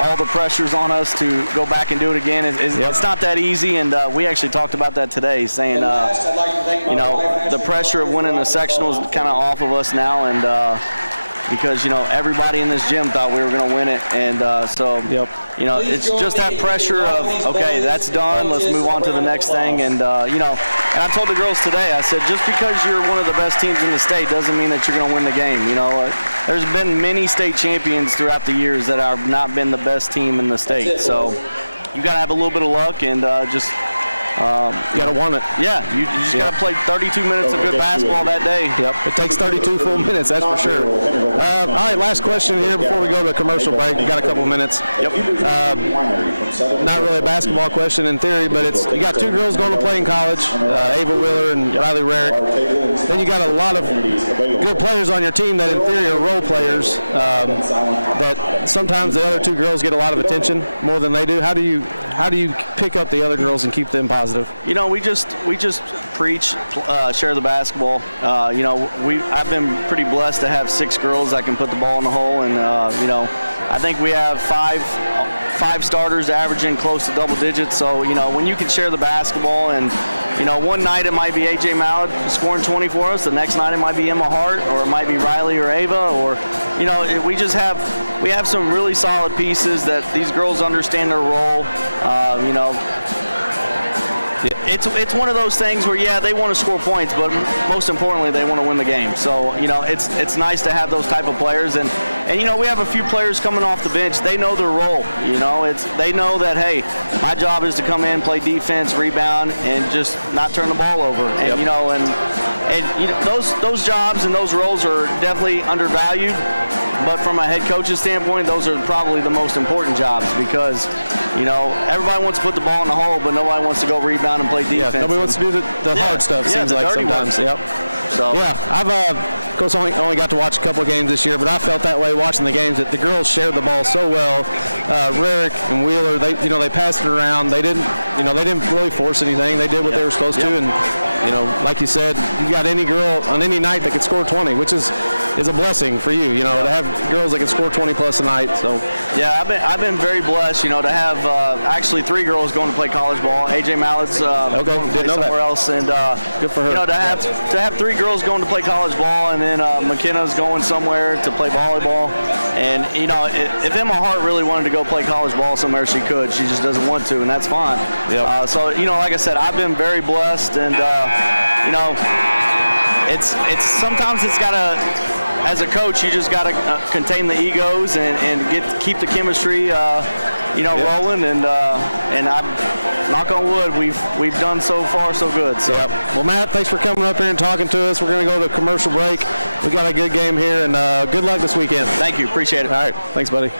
all the pressure's on us to go back and do it again. It's not that easy, and we actually talked about that today, saying, the pressure of winning the sectional is kind of off of us now, and because everybody in this gym thought we were going to win it, and it's just that pressure of, okay, that's done, let's move on to the next thing. And and I told the girls today, I said, just because you're one of the best teams in the state doesn't mean that you're going to win the game. There's been many state champions throughout the years that have not been the best team in the state, so you got to have a little bit of luck and you got to want it. Yeah, you just got to play 32 minutes of good basketball that day. Yep, it takes 32 full minutes, that's for sure. All right, last question here before we go to the commercial break. We got a couple minutes. Yep. Not really a basketball question in theory, but you got 2 girls going to play in college, Ava Wheeler and Riley Rarick. Then you got a lot of good players on your team that in theory are role players that sometimes the other 2 girls get a lot of attention more than they do. How do you pick up the other girls and keep them positive? We just preach, share the basketball. I've been pretty blessed to have 6 girls that can put the ball in the hole, and I think we have five starters averaging close to double digits. So when you can share the basketball, and one night it might be AJ Mallard scoring 20 for us, the next night it might be Emma Hart, or it might be Riley or Ava, or we have some really solid pieces that these girls understand their role. It's one of those things where, they want to score points, but most importantly, they want to win the game. So, it's nice to have those type of players. And we have a few players coming off the bench. They know their role. They know that, hey, my job is to come in, play defense, rebound, and just not turn the ball over. And, those jobs and those roles are definitely undervalued. But from a head coach's standpoint, those are probably the most important jobs, because, everybody wants to put the ball in the hole, but nobody wants to go rebound and play defense. Yeah, nobody wants to do the hard stuff, seems like sometimes. Yep. So. Yeah, I've, of course, only got to watch a couple of games this year, but I felt that way watching the games, that the girls shared the ball so well. Rarick and Wheeler, they passed it around. They didn't really force anything. They did what they were supposed to, and, like you said, you got any girl on any night that could score 20, which is a blessing for you, to have girls that can score 20 plus a night. So yeah, I've been very blessed, to have actually 3 girls going to play college ball. AJ Mallard's going to play somewhere else, and good for her. To have 3 girls going to play college ball, and then McKenna's going somewhere to play volleyball. And if Emma Hart really wanted to go play college ball somewhere, she could. She just doesn't want to, and that's fine. Yep. So like I said, I've been very blessed, and it's sometimes it's gotta. As a coach, you just got to contain the egos and keep the chemistry rolling, and I'm knock on wood, we've done so far so good. So. Yep. Well, Matt, thanks for coming up here and talking to us. We're going to go to a commercial break. We got a good game here, and good luck this weekend. Thank you. Appreciate it. All right. Thanks, buddy.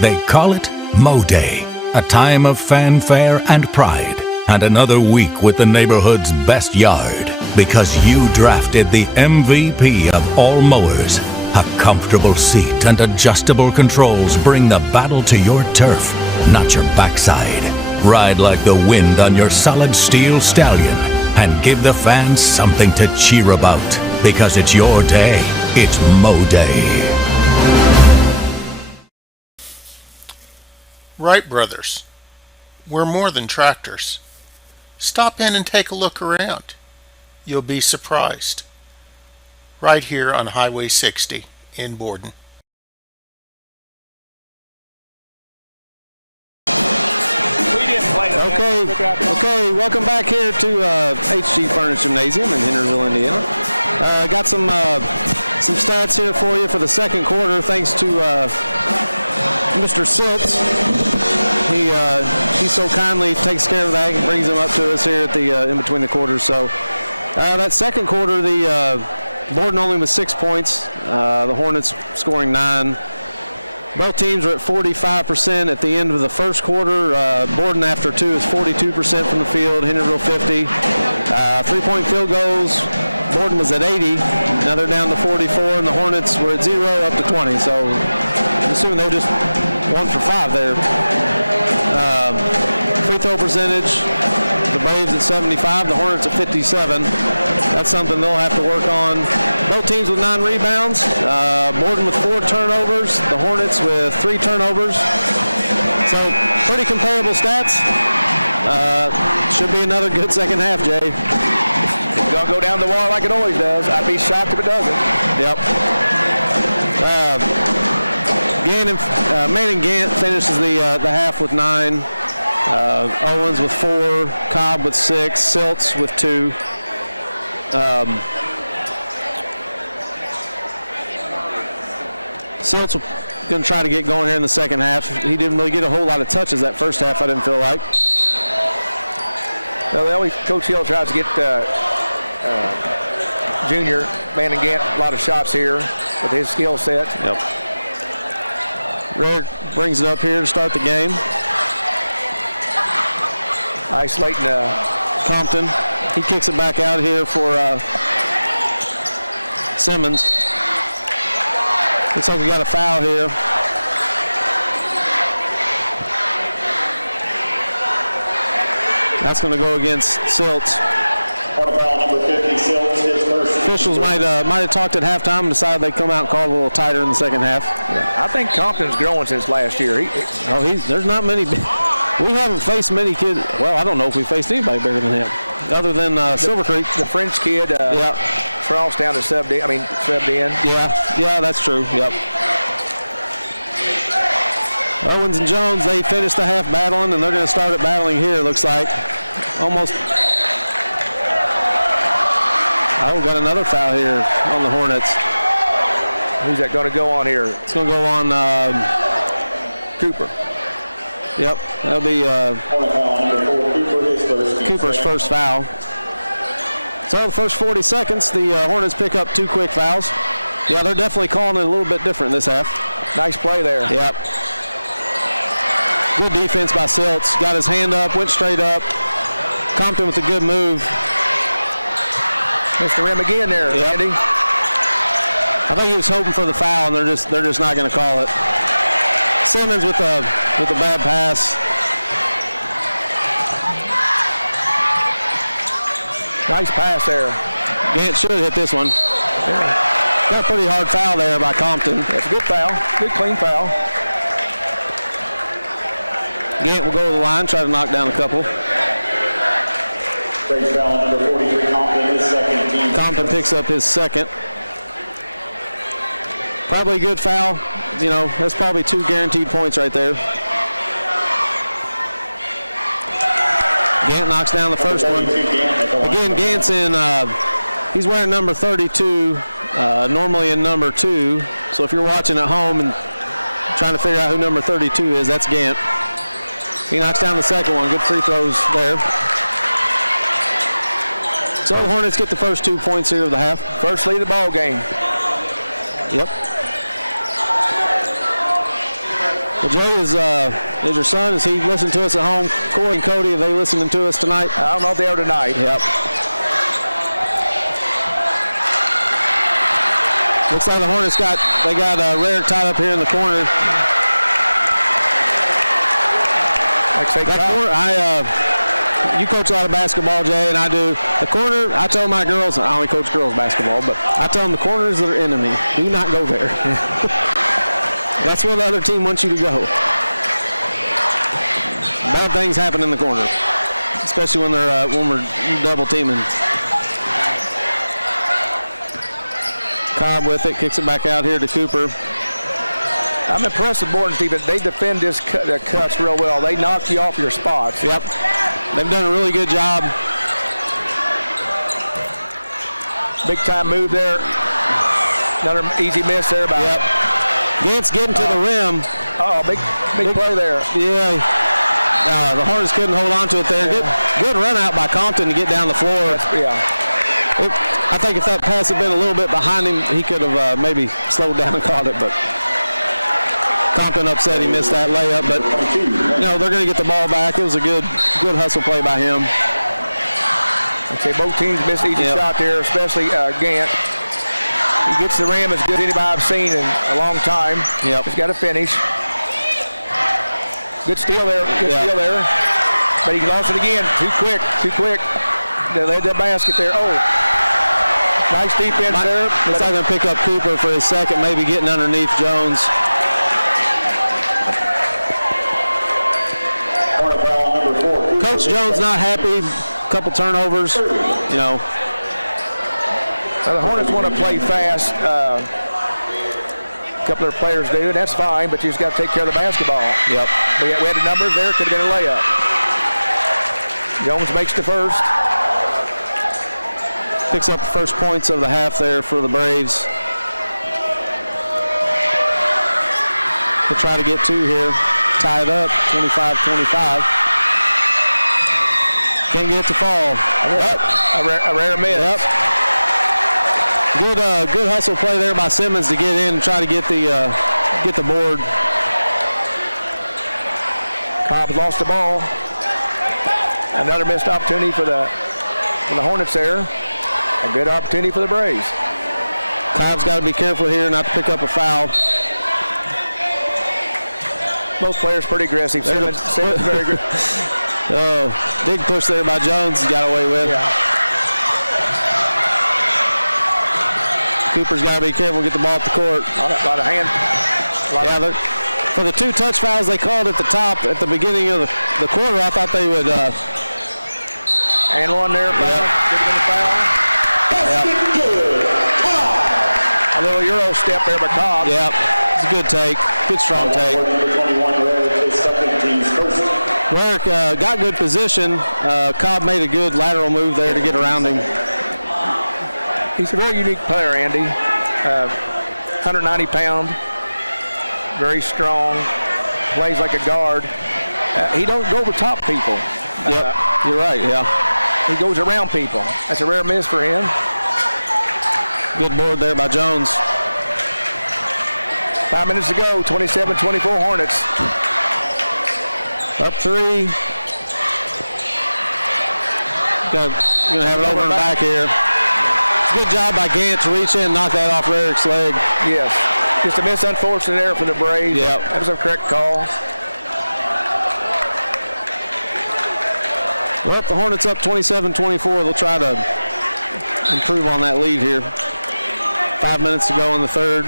They call it Mo Day, a time of fanfare and pride, and another week with the neighborhood's best yard, because you drafted the MVP of all mowers. A comfortable seat and adjustable controls bring the battle to your turf, not your backside. Ride like the wind on your solid steel stallion and give the fans something to cheer about, because it's your day. It's Mo Day. Wright Brothers. We're more than tractors. Stop in and take a look around. You'll be surprised. Right here on Highway 60 in Borden. Okay, welcome back here to HG Furnace Gymnasium in Henryville, Indiana. Got some stats here for you for the second quarter, thanks to Mr. Siltz. He so kindly takes care of that and brings them up to us here at the in between the quarters. So that second quarter, the Borden only with 6 points. The Hornets scoring 9. Both teams are at 45% at the end of the first quarter. Borden after 2 is 42% from the field. Henryville 50. 3-point field goals. Borden was at 80. Now they're down to 44, and the Hornets were at 0 up to 20. So I'm assuming they were just 1 for 5 there. Free throw percentage, the Braves at 75, the Hornets at 57. That's something they'll have to work on. Both teams with 9 rebounds. Borden with 4 turnovers, the Hornets with 3 turnovers. So pretty comparable stats. Should be another good second half, Jay. It's going to go down the wire like it always does. I'd be shocked if it doesn't. Yep. Manning Gant finishes the half with 9. Owens with 4. Cobb with 6. Siltz with 2. Siltz going to try to get going here in the second half. He didn't really get a whole lot of touches that first half, I didn't feel like. Well, Coach Hill tries to get junior Manning Gant a lot of shots here with his skill set. Yep. Red brings it up here to start the game. Isolating Compton. He kicks it back out here for Simmons. Looks like we got a foul here. That's going to go against Siltz. On foul number 50, Siltz, his first. Officials might have talked at halftime and decided they'd come out and call it a little tighter in the second half. Yeah, I think Compton's growing since last year. There's not many. We haven't faced many kids. Well, I don't know if we faced anybody bigger than him, other than Silver Creek. The French kid, Frost down to subbed in. Yeah, that's true. Yep. Owens and Jones, they finished the half battling, and they're going to start it battling here, it looks like. Almost. Oh, got another foul here on the Hornets. Who's that going to go on here? It's going to go on Cooper. Yep, that'll be Cooper's first foul. So the first 40 seconds, the Hornets pick up 2 quick fouls. Yeah, they're definitely calling it a little bit different this half. Nice play there. Yep. Good defense by Siltz. Got his hand up, went straight up. Compton with a good move. Missed the rim again there, yep. Andy. I think he was hoping for the foul, and they're just not going to call it. Simmons with a bad pass. Nice pass there. Gant should have hit this one. Yeah. Got a pretty hard foul there by Compton. It's a good foul. Good clean foul. Gant will go to the line, try to knock down a couple. Great foul, number 43, Compton, his second team. Compton picks up his second. Probably a good foul. You know, that's probably 2 guaranteed points right there. Gant knocks down the first one. Again, Gant's in, he's wearing number 32, normally in number 2. So if you're watching at home and trying to figure out who number 32 is, that's Gant. He knocks down the second one. Good free throws there. So the Hornets get the first 2 points here of the half. First lead of the ball game. Yep. Well, Jay, is your son, is he listening to us at home? Corey and Cody, are they listening to us tonight? I don't know if they are tonight. Yep. Looks like the Hornets got Rare tied up here in the corner. Like say that corner, you coach a lot of basketball, Jay, and I do. The corner, I tell my girls, I only coach girls basketball, but I tell them the corner is their enemy. Do not go there. That's where the other team wants you to go. Bad things happen in the corner, especially when we're double teaming. Cobb with it, kicks it back out here to Cooper. I'm impressed with Borden, Stephen. They defend this cuts real well. They knock you off your spots. Yep. They've done a really good job. Big time move there. Another easy miss there by. Yep. Gant's getting to the rim. Oh, big play there. Yeah. The Hornets couldn't hold on to it there. Yeah. Good run out by Compton to get down the floor. I think if that pass had been a little bit behind him, he could have maybe slowed down and caught it, but Compton upset he missed that layup, but you know, they're going to get the ball back. It was a good hustle play by him. I'd say both teams missed easy shot there, especially Gant. He gets the rim as good as anybody I've seen in a long time. Yep. He's got to finish. Good steal there. Good steal there. But he lost it again. Too quick. They led that basket there. Oh. Nice defense there. Looks like they're going to pick up Cooper for his second, maybe getting underneath Jones. Coach Jones not happy. Couple turnovers. You know. Now the Hornets want to play fast. A couple of their players do, and that's fine, but you just got to take care of the basketball. Yep. We had the numbers there. Could have been a layup. Jones makes the first. Picks up the first points of the half there for the Braves. We'll try to get 2 here. Tie it up, 25-25. Can't get it to fall. A rare miss. Yep. Good hustle play there by Simmons to get in and try to get the board. Cobb's lost the ball. Another missed opportunity for the Hornets there. A good opportunity for the Braves. Cobb's got to be careful here not to pick up a foul. Both players pretty aggressive. Simmons very aggressive. Oh, big push there by Jones. He's got away with. Yeah. Cooper's got to be careful, get the ball at the court. A lot of hand. For the 2 touch fouls they called at the top at the beginning of the quarter, I thought they would. And one there. Could have been a foul. A little Euro step there by Cobb. Yep. It's a good take. Good strong take. Rarick got good position. Cobb made a good lateral move there to get around him. He's a very unique player, Andy. 190 pound, very strong, plays like a guard. He don't go over top people. Yep, you're right, yeah. He goes around people. That's a rare miss for him. Good board there by Jones. 5 minutes to go, 27-24 Hornets. Up 3. Gonna have it over and back here. It's a good job by Gant to reach in and knock that off Rarick's leg. Yes. Just a miss, unfortunate error for the Braves. Yep. That was a correct call. Well, the Hornets up 27-24. They'll try to improve on that lead here. 5 minutes to go in the third.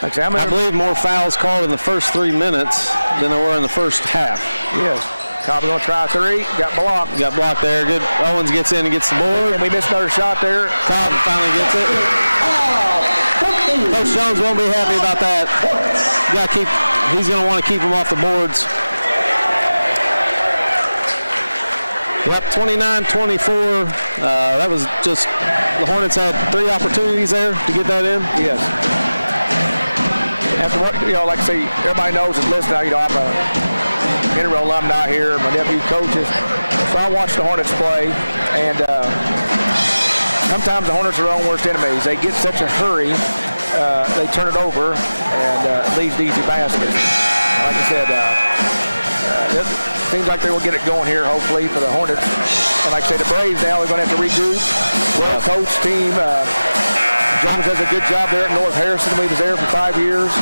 I believe more fouls called in the first 3 minutes than there were in the first half. Yes. Cobb's going to try three. Got blocked. Got blocked there. Good. Owens gets in and gets the board. And we missed another shot there. Cobb finally gets it. Coach Jones won't be happy about that. He's going to want to keep him off the boards. Yep, 29-24. That was just, the Hornets had 3 opportunities there to get that in. Yes. After what, like I say, everybody knows and listening, I'm a Henryville alumni here, my nephew coaches. So I watch the Hornets play, and sometimes the Hornets are their own worst enemies. They get such a hurry, they turn it over, and it leads to easy baskets. Like I said, it seems like they will get it going here, hopefully, for the Hornets. And like I say, the Braves now are going to have to regroup. Well-coached team. Jones does a good job there at North Harrison. We was there for 5 years.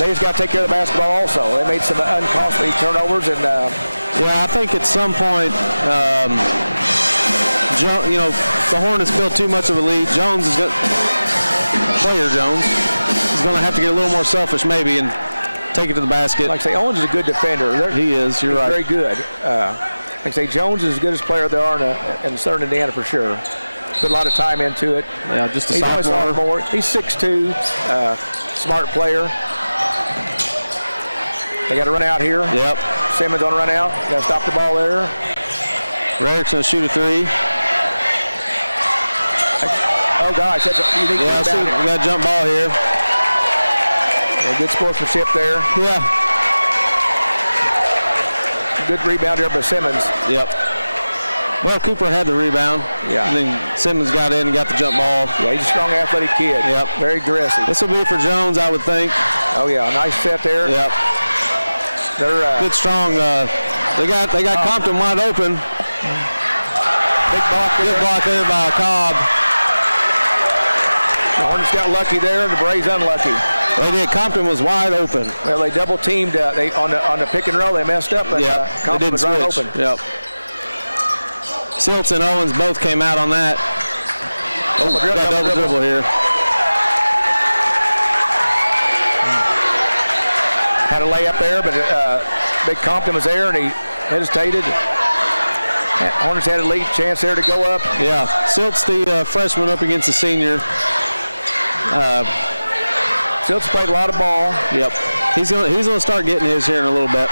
They just got to take care of the basketball also. They made some uncostly turnovers. And yeah, I think at some point, the Hornets built too much of a lead. Jones is going to have to get a little more selfish maybe and take it to the basket. Like I say, Owens is a good defender. He is. You're right. Very good. Like I say, Jones is as good as player there are in Southern Indiana for sure. Put a lot of time into it. Yeah, just a sophomore. sophomore. He's 6'2", smart player. They got to run out here. Yep. Simmons on run out. Got to stop the ball there. Rarick's going to shoot a 3. Oh, gosh, that's a unique rebound. We got a jump ball here. Yeah, good sportsmanship there. Yeah. Good rebound there by Simmons. Yep. Well, Cooper had the rebound. Yeah. And then Simmons got in and got the jump ball. Yeah, he's a strong, athletic kid. Yep. Very aggressive. This will be for Jones, I would think. Oh, yeah, a nice set there. Yep. They're good, strong. They got Compton wide open. Big block there. Good block there by Cobb. The Hornets got lucky there. The Braves unlucky. They did. Compton was wide open. Well, they double teamed. On the pick and roll, they messed up. And Compton was right open. Yep. Siltz and Owens both came out on that. Double dribble here. Had a layup there, but Big Compton was there, and he hesitated. Hornets had a lead chance there to go up. Yeah, Siltz, the freshman, up against the senior. Siltz played a lot of ball. Yep. He's gonna start getting his here in a little bit.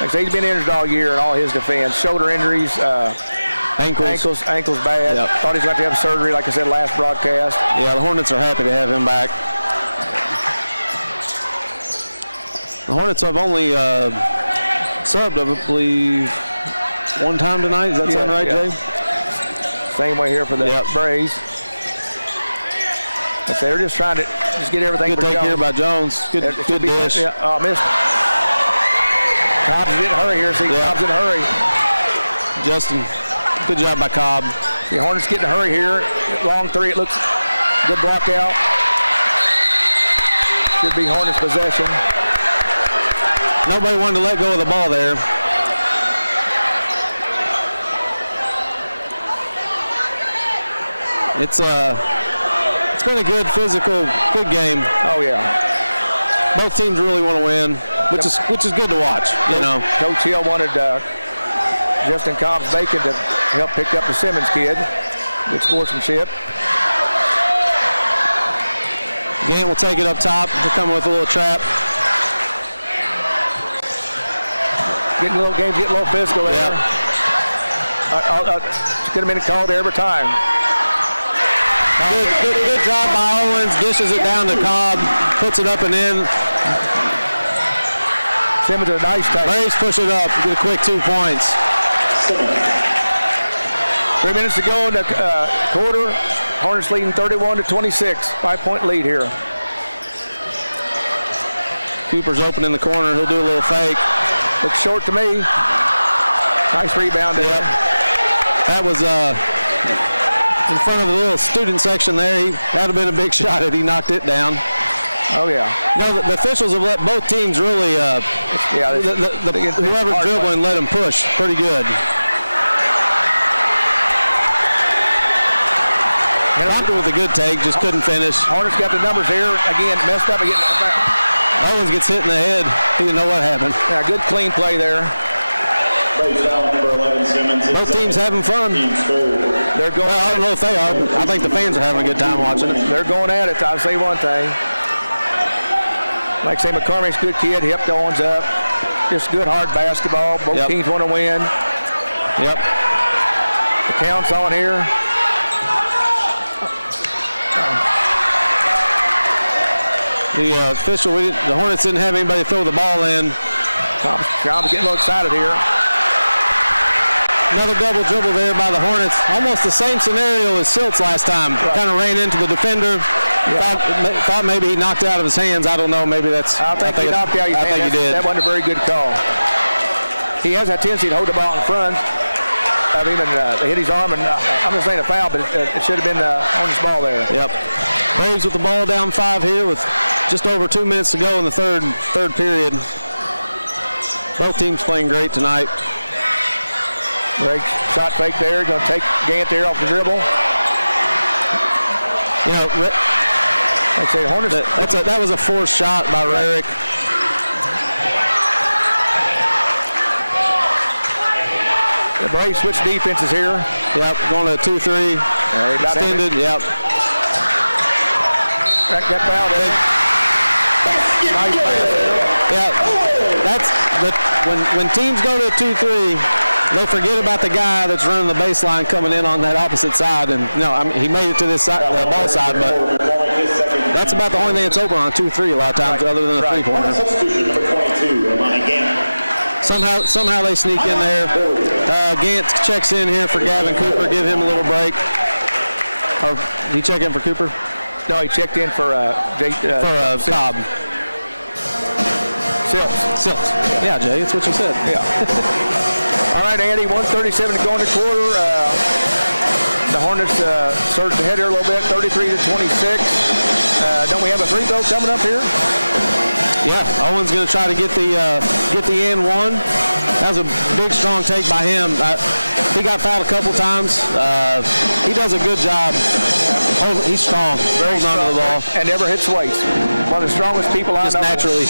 Like I say, he's been injured all year in all his defense. Shoulder injuries, ankles bad. Yep. Thought he's got to have surgery, like I said last broadcast. Yeah, the Hornets are happy to have him back. The Hornets have only subbed, I believe, one time tonight. Does that sound right, Jay? Same way here for the Braves. They're just trying to get everything. Good take here by Jones. Good dish. Missed. Cobb's in a hurry here. See, Cobb's in a hurry. Justin, good job by Cobb. The Hornets getting a hurry here. Long 3. It looks good. Block out. Should be Hornets possession. Nobody wanted to let go of the ball there. It's been a good physical, good game. Oh yeah. Both teams really want to win, which is good to watch. You know, Coach Hill wanted Justin Cobbs-Bacon to help pick up the Simmons kid. Good sportsmanship. Gant will take it up top. They're coming with a little trap. Getting a little physical there. Yep. It's going to be called every time. Good job by Owens. Dishes it down to Cobb. Puts it up and in. Simmons a nice take. Braves push it up. Get a quick 2 points. 3 minutes to go in the quarter. Hornets leading 31-26. 5-point lead here. Cooper's open in the corner. He'll do a little fake. Looks short to me. Nice rebound there. Yep. That was in front of the little student section there. That'd have been a big shot had he knocked it down. Oh, yeah. You know, the officials have let both teams really, whoever's dribbling, let them push pretty good. Proctor with a good take, just couldn't finish. Hornets got the numbers here. Again, messed up. Owens gets hit in the head. He didn't know what happened. Yeah, good clean play there. Both teams having fun. They're going. Well, I don't know if they are, but I think the fans are having a good time watching it. They're going at it. I'll say one thing. Like I say, McCormick's a good kid. Hipped Owens up. Just good, hard basketball. Both teams want to win. Yep. The count's on here. The official, the Hornets didn't have anybody throw the ball in. Tom's getting a little excited here. Another double dribble there by the Hornets. Almost the same scenario as Siltz last time. Right. Kind of ran into the defender. Yeah. Thought maybe he knocked it out of his hands. I don't know. Maybe that's. I think he knocked out his hands. I think he did. That wasn't a very good call. He has that tendency to hold the ball in front of him and hit his arm. And I'm not saying a foul, but it should have been on his ball there. Yep. Braves with the ball down 5 here with just over 2 minutes to go in the third period. Both teams playing great tonight. Great shot fake there. Going to take Gant there off the dribble. You know, like I say, Hornets. That was a forced shot by Rarick. The Braves switch defenses here. Yep, going to 2-3. Extended. Yep. That foul there. Nice pass there. Yeah, that's when teams go to 2-3. They forget about the guy that's running the baseline coming in on that opposite side. And he made it to this side, the ball side, but that's about the only thing that's open on 2-3 a lot of times, other than a three-pointer. Somehow they sneak in there. Gant checks in here for Gavin Cooper. Give him a little break. Or he check in for Cooper? No, he checked in for Cobb. Siltz. Yeah, Jay, that's what you said. Yeah. All right, Andy, 1:37 to go in the quarter. The Hornets surged ahead here a little bit, 33-26. Don't we have a free throw coming up here? Yeah, Owen's going to try to get the and one. That was a big, strong take by him. He got fouled a couple times. He does a good job. He's strong. Very strong on to the ball. And never hits weights. One of the strongest people I know. Naturally.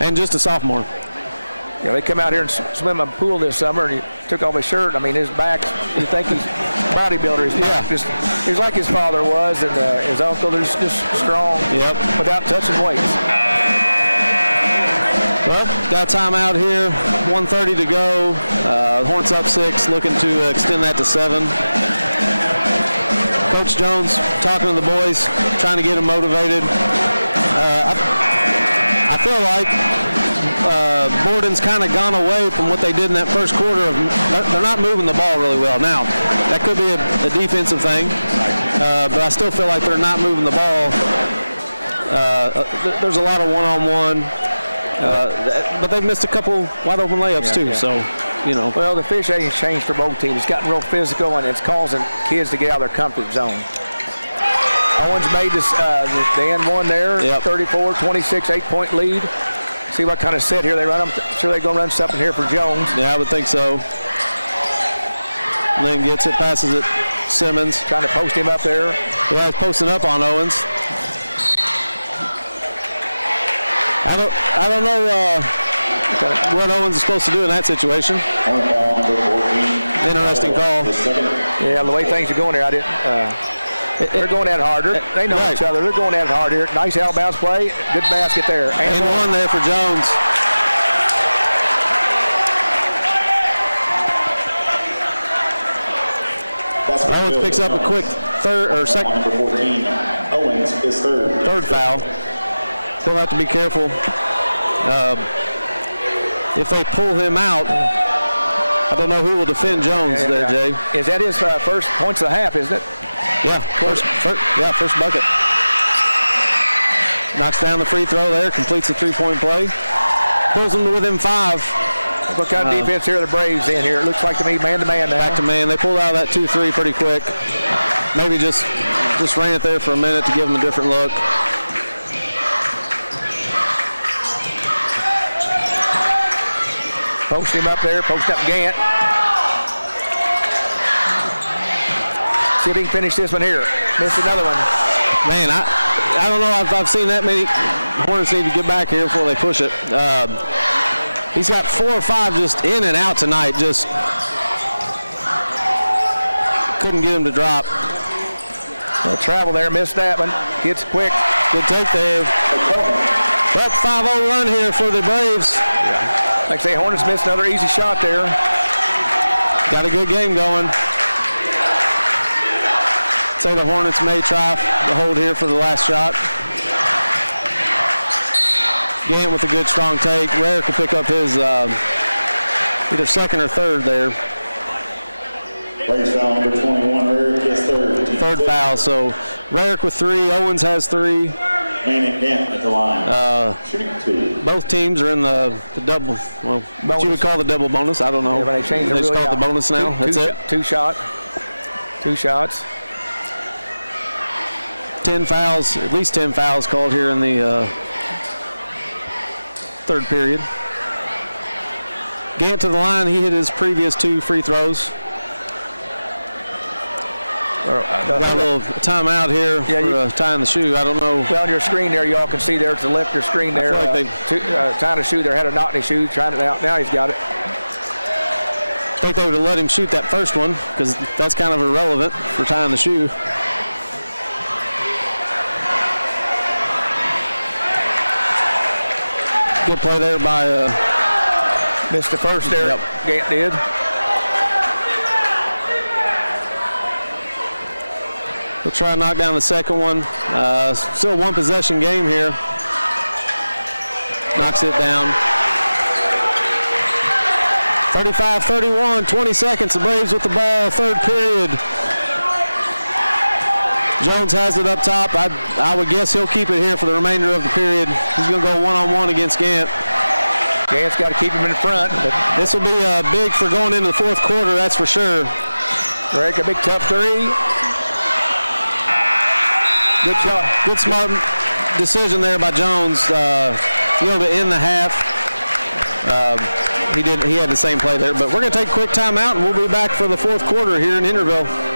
And just a sophomore. Yeah, they come out here and swim a pool this summer, and he took off his shirt. I mean, his back, you think he's bodybuilder. His back he's like his father was, and his uncle is just strong without touching weights. Well, got time out here, 1:30 to go. Hornets up 6, looking to extend that to 7. Coach Jones talking to the boys, trying to get them motivated. I feel like Borden's kind of gone away from what they did in that first quarter. They're not moving the ball really well. Now, that could be a defensive thing, but I still feel like they're not moving the ball. There's a lot of one-on-one, but they've missed a couple wide-open layups too. So, Well, the officiating's changed for both teams. It's gotten real physical, and it's causing kids to get out of their comfort zone. Owens made this the end one there, 34-26, 8-point lead. See what kind of set here they run. I'm sure they're going to run something here for Jones. Yeah, I would think so. Lynn gets it, passes it. Simmons. Trying to post him up there. Yeah, he's posting up on Owens. I don't know what Owens is supposed to do in that situation. Interesting call. Yeah, the way things are going there, I didn't. They're going at it hard. They know each other. They're going at it hard here. Nice out of bounds play. Good basket there. And one there for Jones. Owens picks up a quick second. Number 14, Owens is third Foul. They'll have to be careful. If they pull him out, I don't know who will defend Jones there, Jay. Is that his first points of the half, isn't it? Yeah, first bucket. Knocks down the free throw there, completes the three-point play. Pulls them to within 5. What kind of defense here are the Braves in here? It looks like to me man-to-man now. Back to man. They pulled out of that 2-3 pretty quick. Maybe just ran it there for a minute to give them a different look. Post him up there, post up Gant. See if he can finish this one here. Missed another one. Man, I don't know if I've seen that many Hornets need to get back here before they push it. He's got 4 or 5 just in and out tonight. Just couldn't get him to drop. Well, travel there, missed that one. Gets quick. Good take there. Up 5-0 run here for the Braves. Yeah. Like I say, Hornets missed another easy shot there. Got a good game going. Say the Hornets may try the hold here for the last shot. Gant with a good strong take. Rarick will pick up his either second or third there. Braves foul number 21, Rarick gets third. Third foul, so Rarick with 3, Owens has 3. Manning Gant at the line. Shooting 2. Both teams are in the double, well, what you would call the double bonus, I don't know. Yeah, they changed it. They just call it the bonus now, that's it. 2 shots. 2 shots. 10 fouls, at least 10 fouls called here in the third period. Gant to the line, he hit his previous 2 free throws. Got a little timeout here for tying the shoe. I don't know. Well, on your screen there, y'all can see there to the left of your screen there. I feel like tying a shoe there, had a knot in his shoe, trying it out. Now he's got it. I think they would have let him shoot that first one because that's kind of irrelevant for tying the shoe. Good play there by... missed the first there. Yep. Gant did. We'll try and knock down the second one. Still a 1 possession game here. Knocks it down. 35-31, 20 seconds. The Braves with the ball, third period. Jones has it up top. I would guess he'll keep it here for the remainder of the period. He's going to go one-on-one against Gant. Gant's got to keep him in front. But this will be big for going into the fourth quarter, that's for sure. Rick, a big tough 3. Good shot. Good smart decision there by Jones. To end the half. He had the same play there, but we're going to take a quick timeout and we'll be back for the fourth quarter here in Henryville.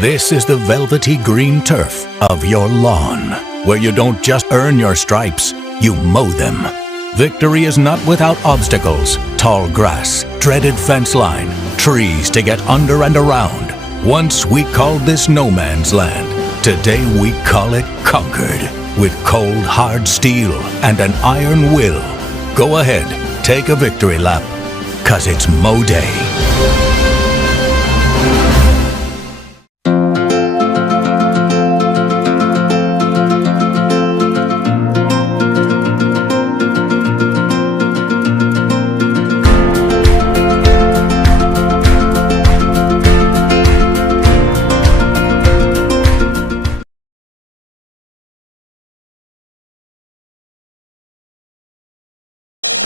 This is the velvety green turf of your lawn, where you don't just earn your stripes, you mow them. Victory is not without obstacles, tall grass, dreaded fence line, trees to get under and around. Once we called this no man's land. Today we call it conquered, with cold hard steel and an iron will. Go ahead, take a victory lap, 'cause it's mow day.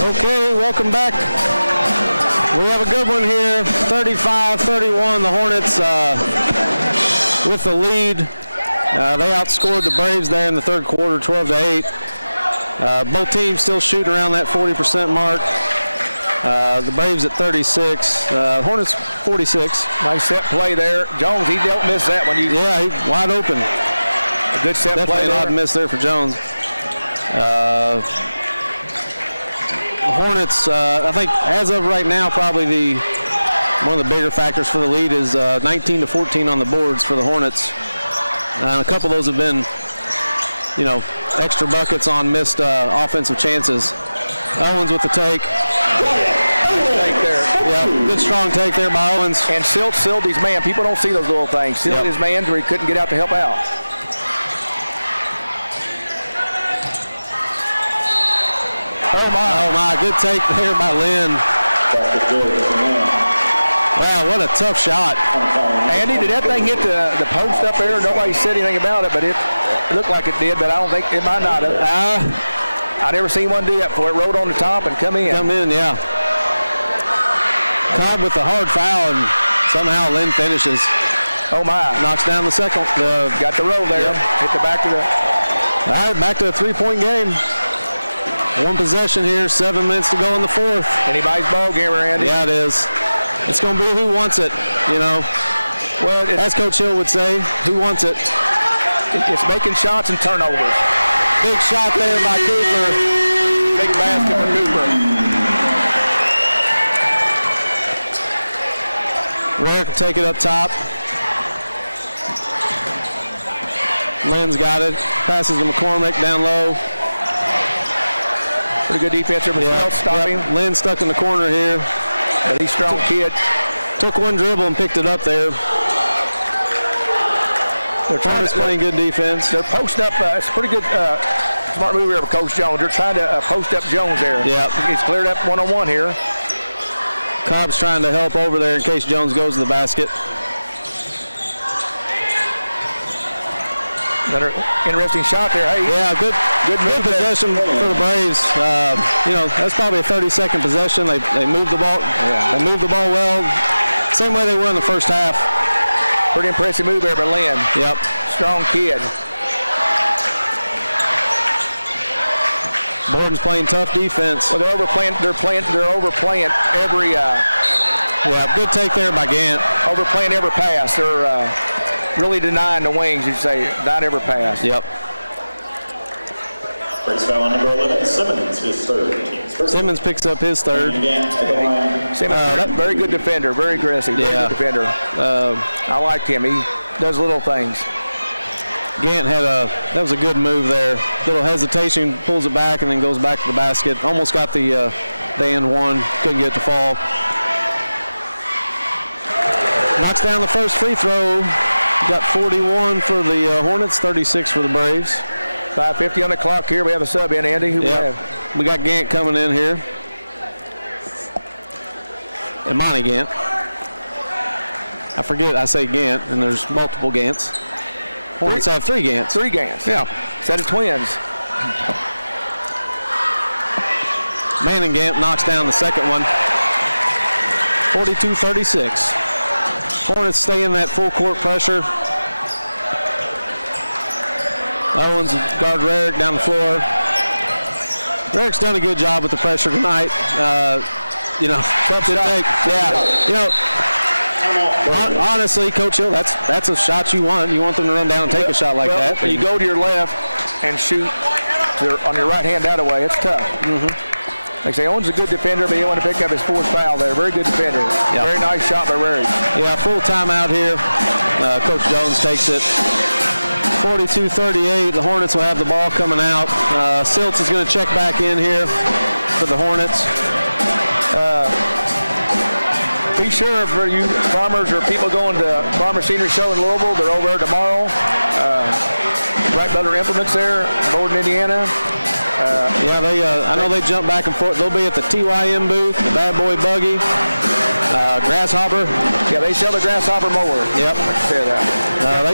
Okay, welcome back. We have a good one here, 35-31. The Hornets with the lead. They outscored the Braves there in the third quarter, 12-8. Both teams still shooting around that 40% mark. The Braves at 36, Hornets 46. Nice set play there. Jones, he don't miss that one. Yeah, he's wide open. A good set Definitely play there. Definitely an odd miss there for Jones. Hornets, I think as of right now, probably one of the bigger factors for the lead is 19-14 on the boards for the Hornets. A couple of those have been, extra buckets on missed offensive chances. Owens with the take. Take there. Yep, good strong take there by Owens. And Silt sealed his man. People don't see those little things. Sealed his man where he couldn't get out to help out. Oh my, good take there by Lynn. Wow, what a tough shot. Andy, did that thing hit the post up there? Nobody said anything about it, but it looked like it did, but I don't think it might not have. I never seen one do that before. It rolled on the top and come in. Yeah. Cobb with the hard foul, and somehow Lynn finishes. Oh my. Knocks down the second. Got the roll there. Yep. Hit the back of the. All right, back to a 3-point game. One possession here, 7 minutes to go in the fourth. Anybody's ball game, Randy. Yeah, it is. It's going to be who wants it, you know. Well, as Coach Hill would say, who wants it? It's making shots and turnovers. Big shot there by Cooper. Big basket for Cooper. Rare can take it up top. Lynn's got it. Passes to McCormick down low. Pretty good defense there, but stopping. Lynn stuck in the corner here. But he's a strong kid. Took one dribble and picked it up there. They're playing good defense. They're posting up. It's a pretty good smart move here for Coach Jones. They're trying to post up Jones there. Yeah. He's cleared up one-on-one here. Cobb's trying to help over there in case Jones goes to the basket. Another interesting shot there. Hey, yeah, good possession for the Braves. You know, that's probably a 30-second possession. They moved the ball. Yeah. They moved the ball well. Same way they were in the first half. Pretty impressive move there by Lynn. Yep. Strong kid. Borden's playing tough defense. Well, they're overplaying every. Yeah, good take there by Gant. Overplaying every pass. They're really denying the wings. You say not every pass. Yep. Breaks foul on number 11. Simmons, his third. Simmons picks up his third. Simmons, very good defender, very aggressive, very good defender. I like him. He does little things. Gant that was a good move there. Little hesitation, pulls it back, and then goes back to the basket. Almost got the and one, couldn't get it to fall. Knocks down the first free throw. Got 41 for the Hornets, 36 for the Braves. 5:50 on the clock here. We have a sub in, Andy. Who we have? We got Gant coming in here. Imani Gant. I forget, I say Gant, and there's multiple Gants. Hornets have 3 Gants. 3 Gants. Yeah. Set of twins. Manning Gant knocks down the second one. 42-36. Hornets stay in that full court pressure. Owens guard Rarick down the floor. Rarick's done a good job with the pressure tonight. You know, you know, honestly, Coach Hill, that's a shot you want. You want them to run down and take a shot like that. When you go to your left and shoot on your right hand that way, it's tough. Like I say, Owens is a good defender, but he want to pick up his 4th foul there. Very good defender. Yep. Very nice shot by Rarick. Yeah, full timeout here. Coach Jones takes it. 42-38. The Hornets will have the ball coming out. Siltz is going to check back in here for the Hornets. Be sure for you farmers or people going to Farmer Senior Show in Louisville, they're over there tomorrow. Right by their implements there, Borden, Indiana. I know they jump back and forth. They'll be at the TYM booth, the Bad Boy Buggy, Grasshopper. Yeah, they sell the Grasshopper mower. Yep. I can say that.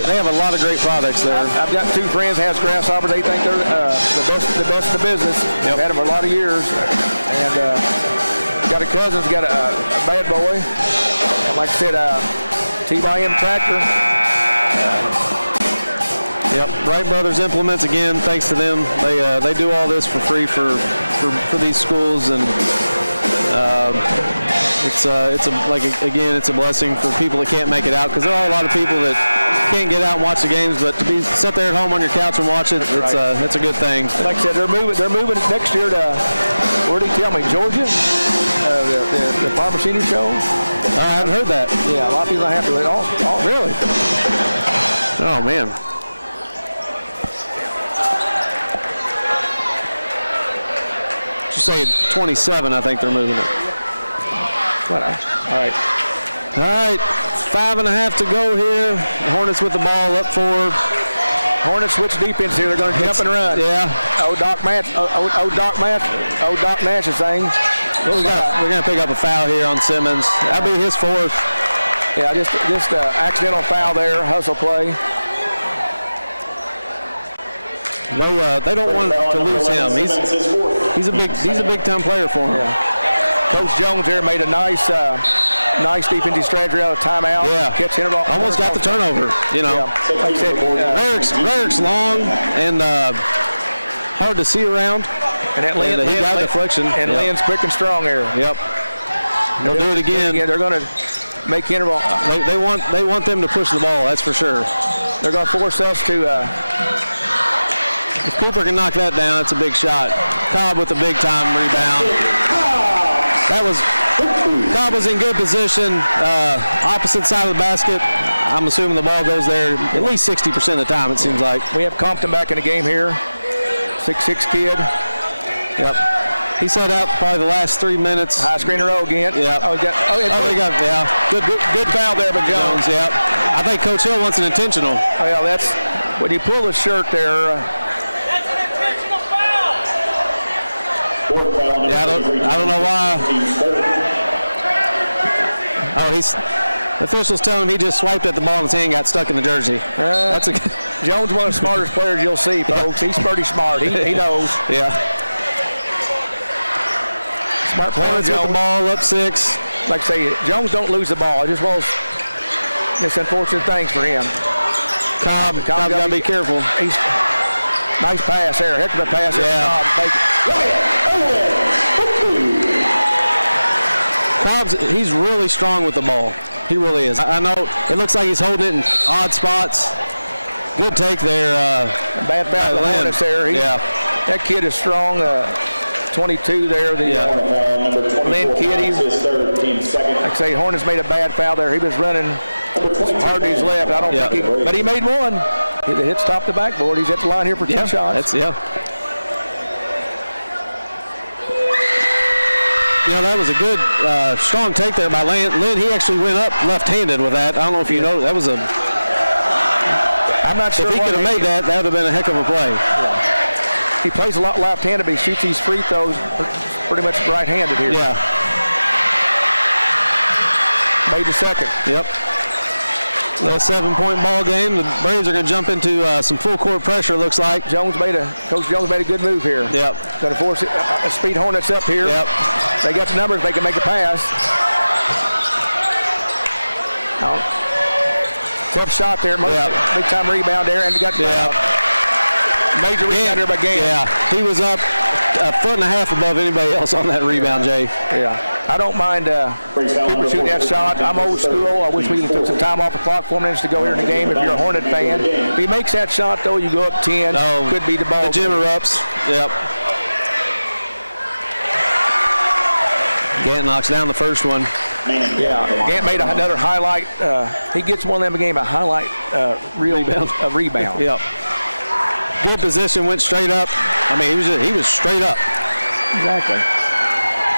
They have a lot of great products there. I've got 2 friends has Grasshoppers. They think they're the best in the business. Yep. I've had them for a lot of years. And got a cousin's got a Bad Boy. And like I said, TYM tractor. Yep, Wright Brothers Implements, again, thanks to them. They do all this for free for these schools, and it's a blessing for people that can't make it out, because there are a lot of people that can't get out and watch the games, but to sit there at home on your couch and watch it, it's a good thing. Like I said, they're moving next year to, where did he tell me, Georgia? The Farmer Senior Show. Oh, I haven't heard that. Yeah, a lot of people are happy with it. Really? Oh, man. You say 27, I think they're moving it. All right. All right, 5.5 to go here. Hornets with the ball up 4. Hornets switch defense here. They're going to jump and run. Yeah. Doc Nash is saying. We're going to pick up a foul here on Simmons. That'll be his 4th. Yeah, just accidental foul there, hustle play. They don't want to lose him. He's a big time player for them. Yeah. Coach Jones there made a nice defensive strategy out of timeout. Yeah. Catch Henryville. Almost got the turnover. You know. Yeah. Like I said, Rarick's long and hard to see around. And that Lynn, he got deflection. And Lynn's quick and strong there. Yep. They'll do it again. They're going to make Henryville. They want them to push the ball. That's for sure. They're going to force us to. If Cooper can knock that down, it's a big shot. Cobb with a big time rebound. Cobb was in good position, opposite side of the basket. I'm assuming the ball goes there at least 60% of the time, it seems like. We have Compton back in the game here. 6'6" kid. Yep. He set out probably the last 3 minutes. High screen row again. Yep. Good foul there by Jones. Yep. I think Coach Hill wants an intentional. Oh, yeah, that's when you pull the shirt there. Yeah, I don't know why. Oh, the official's telling him he just swiped at the ball and his hand got stuck in the jersey. Jones, one of the smartest players you'll see, folks. He's pretty smart. He knows. Yeah. Smart player. With the ball up 6. Like I say, Jones don't lose the ball. It just was unfortunate things for him. Cobb got to be careful. Nice pass there. Heck of a pass there. Yeah. Cobb's, he's really strong with the ball. He really is. I know it looks like he's holding it in odd spots. Good take there. Bad foul to Hornets there. That kid is strong. 22 there. Lynn kid. Like I say, Hornets made a bad foul there. He was running hard to his left. I don't think but he made one. It hits top the backboard. He's at the line here for 2 shots. That was a good, strong take there by Lynn. He actually went up left-handed with that. I don't know if you know. That was a. I'm not sure. If he could have made that, that would have been a heck of a play. Yeah. He plays a lot left-handed, but he shoots these free throws pretty much right-handed here. Yeah. Made the second. Yep. A 7-point ball game. The Braves are going to jump into some full court pressure. Looks like Coach Jones made a good move here. Yep. Going to force speed Hornets up here. Yep. They got the numbers. They can make a pass. Tough shot there. Big time rebound there, and got major rebound there by Game. Yeah. He was up a foot and a half above anybody else on that rebound, Jay. Yeah. I don't mind Cooper shooting that shot. I'm old school. I wish we took some time off the clock, 4 minutes to go here in the game if you're a Hornet fan. If he makes that shot, though, you go up 10. Could be the ball. The gym erupts. Yep. Gant knocks down the first one. Yeah. Gant made another highlight. He gets one of them game, a highlight rebound. Yep. Good position, went straight up. I mean, he was straight up. Exactly.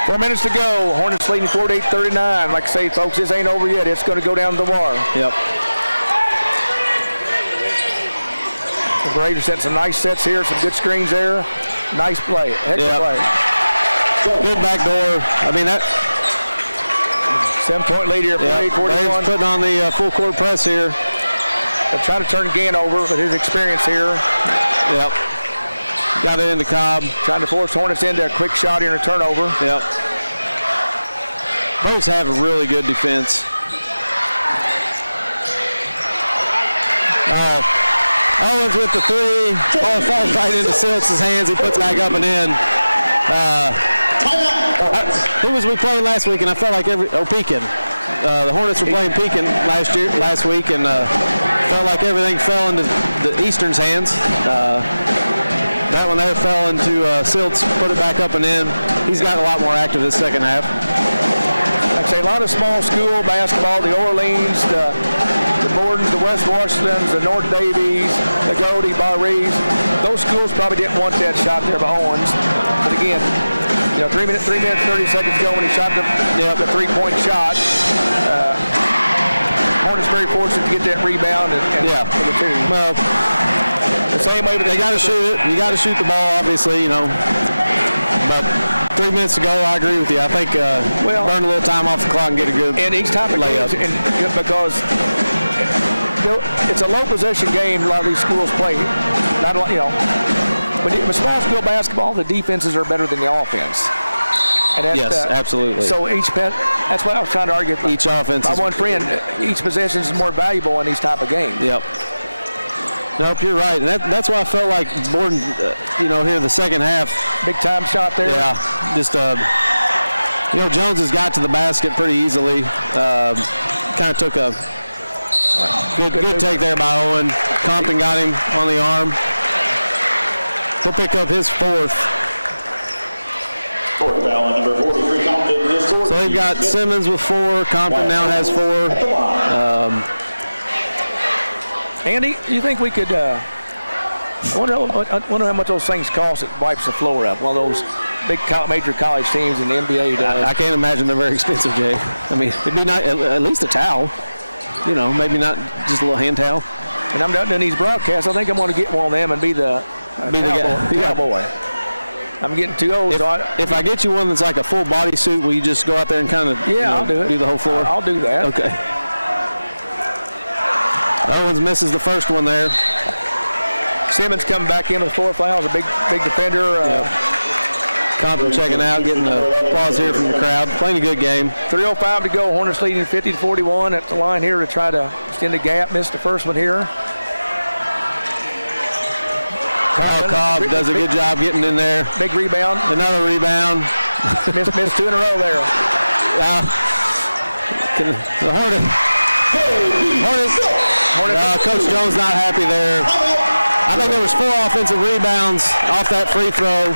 4 minutes to go. Hornets leading 48-39. Like I say, folks, this ain't over yet. It's going to go down to the wire. Yep. The Braves set some nice sets here, some good screens there. Nice play. Heck of a play. Good back door. I mean, that 7-point lead here, 48-41. Braves putting on the full court press here. They're trying to turn Gant over with his experience here. Yep. Got it into Cobb. Trying to force Hornets into a quick shot here and a turnover. Yep. Braves have a really good defense. Owens with the 3. Ball falls right into Silks' hands. He puts it back up and in. Who was we playing last week? And I felt like Pekin. The Hornets were playing Pekin last week, and felt like everything fell into the Eastern's hands. That one there fell into Silts, put it back up and in. He's gotten a lot more active this second half. I'd say a lot of small school basketball, the Orleans, the Bordens, the West Washingtons, the North Davies, the Goldie, Barrees. Those schools probably didn't want that shot there by Owens. But again, 3 minutes, 30 seconds ago when he shot the 3-point shot. Hornets very fortunate to get that rebound and for the two. Well, the same way they got to shoot it. You got to shoot the ball, obviously, But 3 minutes ago, I agree with you. I think burn a little time off the clock and get a good and each type of layup. Because it's a low possession game. A lot of these schools play. Not a lot, But with small school basketball, the defenses are better than the offense. And that's, yes, absolutely. So that's what I was trying to argue. Each offense. My one friend, each possession is more valuable in these type of games. Yep. Nope, you're right. And that's why I felt like Borden, here in the second half. Big time shot there. Yeah, just, Jones has got to the basket pretty easily. Kind of took a good take there by Owen. Compton got him on the arm. He'll pick up his fourth. Fourth foul on number 43, Compton. His fourth. So they've got Simmons with 4. Compton now has 4. Andy, you think we could? I wonder how much those things cost that wipes the floor up. One of those big major college teams in the NBA does. I can't imagine they're very expensive, Jay. I mean, it'd be nice, at least a towel. Maybe not just a little hand towel. And I'm done doing these broadcasts. I think I'm going to get one of them and be the cowboy. I'm getting too old. If I get you one that's like a full body suit, will you just go out there and kind of I'll do it. Do the whole floor? I'll do that. Okay. Owens misses the first one there. Simmons coming back in with 4 fouls. A big defender. Compton checking out, getting the applause here from the crowd. Playing a good game. 3:05 to go. Hornets leading 50-41 at the line here to try to extend the gap. Missed the first one here. Cobb does a good job getting in there. Big rebound. Another rebound. missed 2 in a row there. The Hornets. Coach Jones not happy there. I think there was 4 offensive rebounds off that free throw.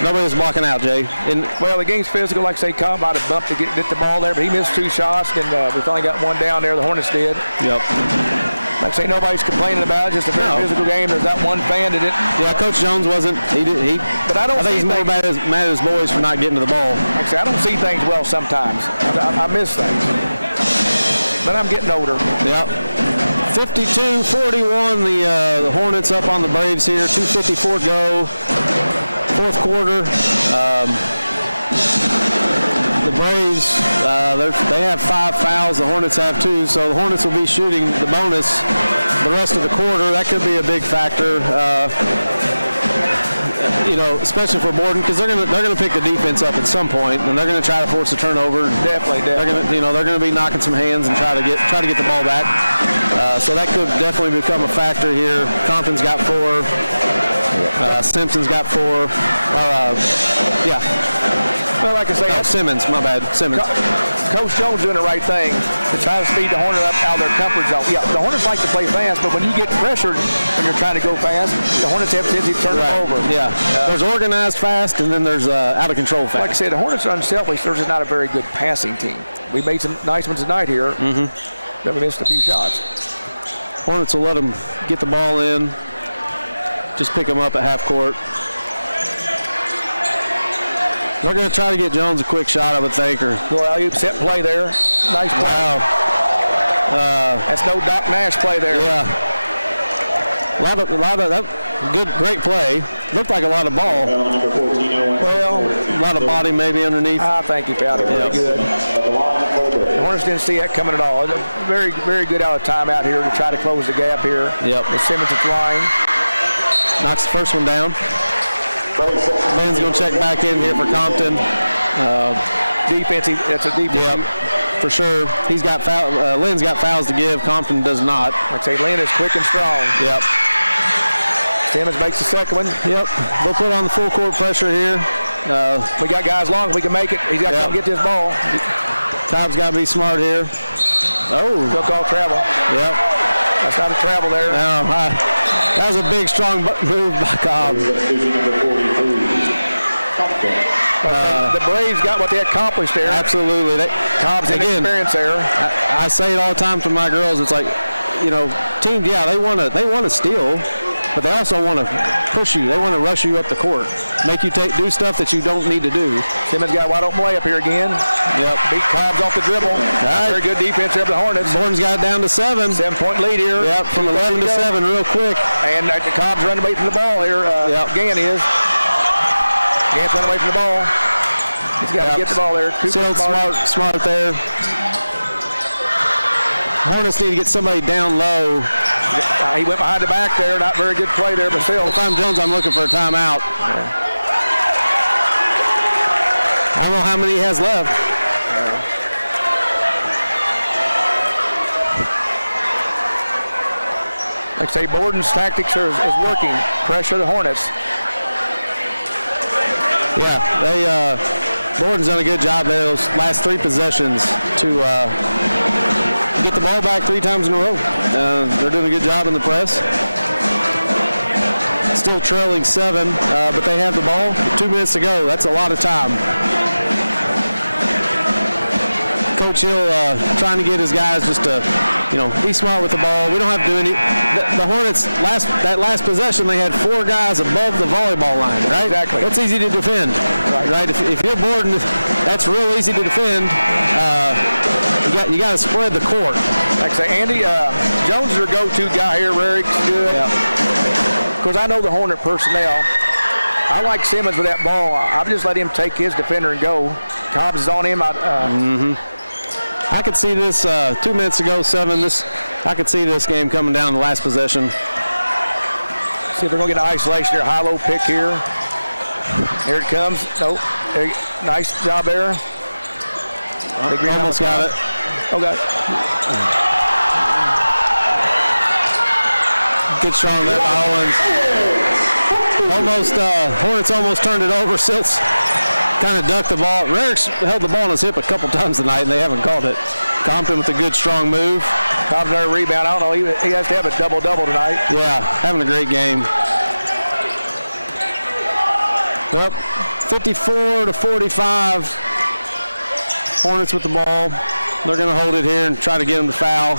Nobody was blocking out, Jay. The game's physical. Like I say, Cobb might have bumped to get the ball there, but he missed 2 shots. And we finally got one down there. The Hornets did. Yep. Like I say, nobody's complaining about it. Just a very physical game. There's that one fan that didn't. Yeah, Coach Jones wasn't. But I think he's more mad at his boys for not getting to the ball. Like I say, I don't see things well sometimes. I miss things. But I'm getting older. Yep. 52-41. The Hornets up on the Braves here. 2:54 go. Fourth quarter. The Braves, they have 5 fouls. The Hornets have 2. So the Hornets will be shooting the bonus the rest of the quarter. That could be a big factor. Especially for Borden, because they're gonna pick the defense up at some point, and they're gonna try to force a turnover. Definitely. They're gonna be knocking some hands and try to get the ball back. So that could definitely become a factor here. Compton's got 4. Simpson's got 4. Well, like I say, Simmons. My bad. Simmons. Coach Jones doing the right thing to try to speed the Hornets up out of their comfort zone. Yeah, the Hornets like to play fast, but when you get pressured when you're trying to go fast, the Hornets have a tendency to turn them over. Yeah. There's organized fast, and then there's out of control fast. Like I said, the Hornets are unselfish. They're just not a very good passing team. We made some nice ones tonight here. Then we missed a few shots. Hornets will let them get the ball in. Just pick them up at half court. They're going to try to get Jones a quick shot, I would think. Set play there. Nice play. Wow. That's no Doc Nash play there. Yeah. A lot of that great play. Looked like a lot of ball. Well, a lot of body maybe underneath. I think he fouled it really good. The Hornets didn't see that coming at all. Very, very good out of timeout here to try to close the gap here. Yep. With Simmons at the line. Knocks the first one down. Lynn's going to check back in here for Compton. Defense, that's a defense. Yep, for sure. He's got Lynn's got fouls to give. Compton does not. I'd say Lynn is quick and strong. Yep. Simmons makes the second one. Yep. They'll put on the full court pressure here. We got guys long. We can make it. He's got to come get this ball. Cobb's got to be smart here. Oh. They'll call travel. Yep. That's not a travel there. No, that was a big, strong move by Cobb. The Braves got what they accomplished there. Absolutely. Cobb's experience there. I say it all the time to my girls. It's like, teams, they want to steal, but they also want to push you. They want to rush you up the court, make you do stuff that you don't need to do. Simmons got a wide open layup here again. Yep. Beat Cobbs off the dribble. Right. Very good defense there for the Hornets. Borden's got it down to 7. 7-point lead here. Yep, from 11 to 7 real quick. And the Cobbs running away from the ball here. Gann is. Gann's running away from the ball. He's got to get the ball there. Still smart there. Hornets need to get somebody down low. He went behind the back there. Not very good play there, but still. If I'm Jones, I'm looking for a timeout. I don't know how many he has left. Like I say, Borden's tactics is working. Pressure the Hornets. Yeah, Borden's done a good job there those last 3 possessions to get the ball back 3 times in a row. They're doing a good job in the press. Still trailing 7, but they have the ball. 2 minutes to go. That's a lot of time. Coach Hill trying to get his guys just to, be smart with the ball. We don't have to do any. The Hornets that last possession, they had 4 guys above the volleyball line, right? Exactly. That's easy to defend, right? If you're Borden, that's real easy to defend. You got to spread the court. Like I say, Andy Jones is their go-to guy here. Rarick's good. Yeah. Of course, I know the Hornet personnel. I like Simmons with that ball. I've just let him take his defender and go. Cobbs is on him. I could see this 2 minutes ago, 7. I could see this game coming down the last possession. See if they're going to get an isolation here. High-low pick here. Here it comes. Nope. Nice job there. Almost got it. Okay. Good strong there by Owens. Hornets almost turned it over. Silts kind of ducked the ball. Rarick's held the ball on his hip a couple times tonight, and they haven't called it. Compton with a good, strong move. Compton a rebound. I don't know. He has to have a double-double tonight. Yeah, having a great game. Well, 54-45. Hornets with the ball. They're going to hold it here and try to get them to foul.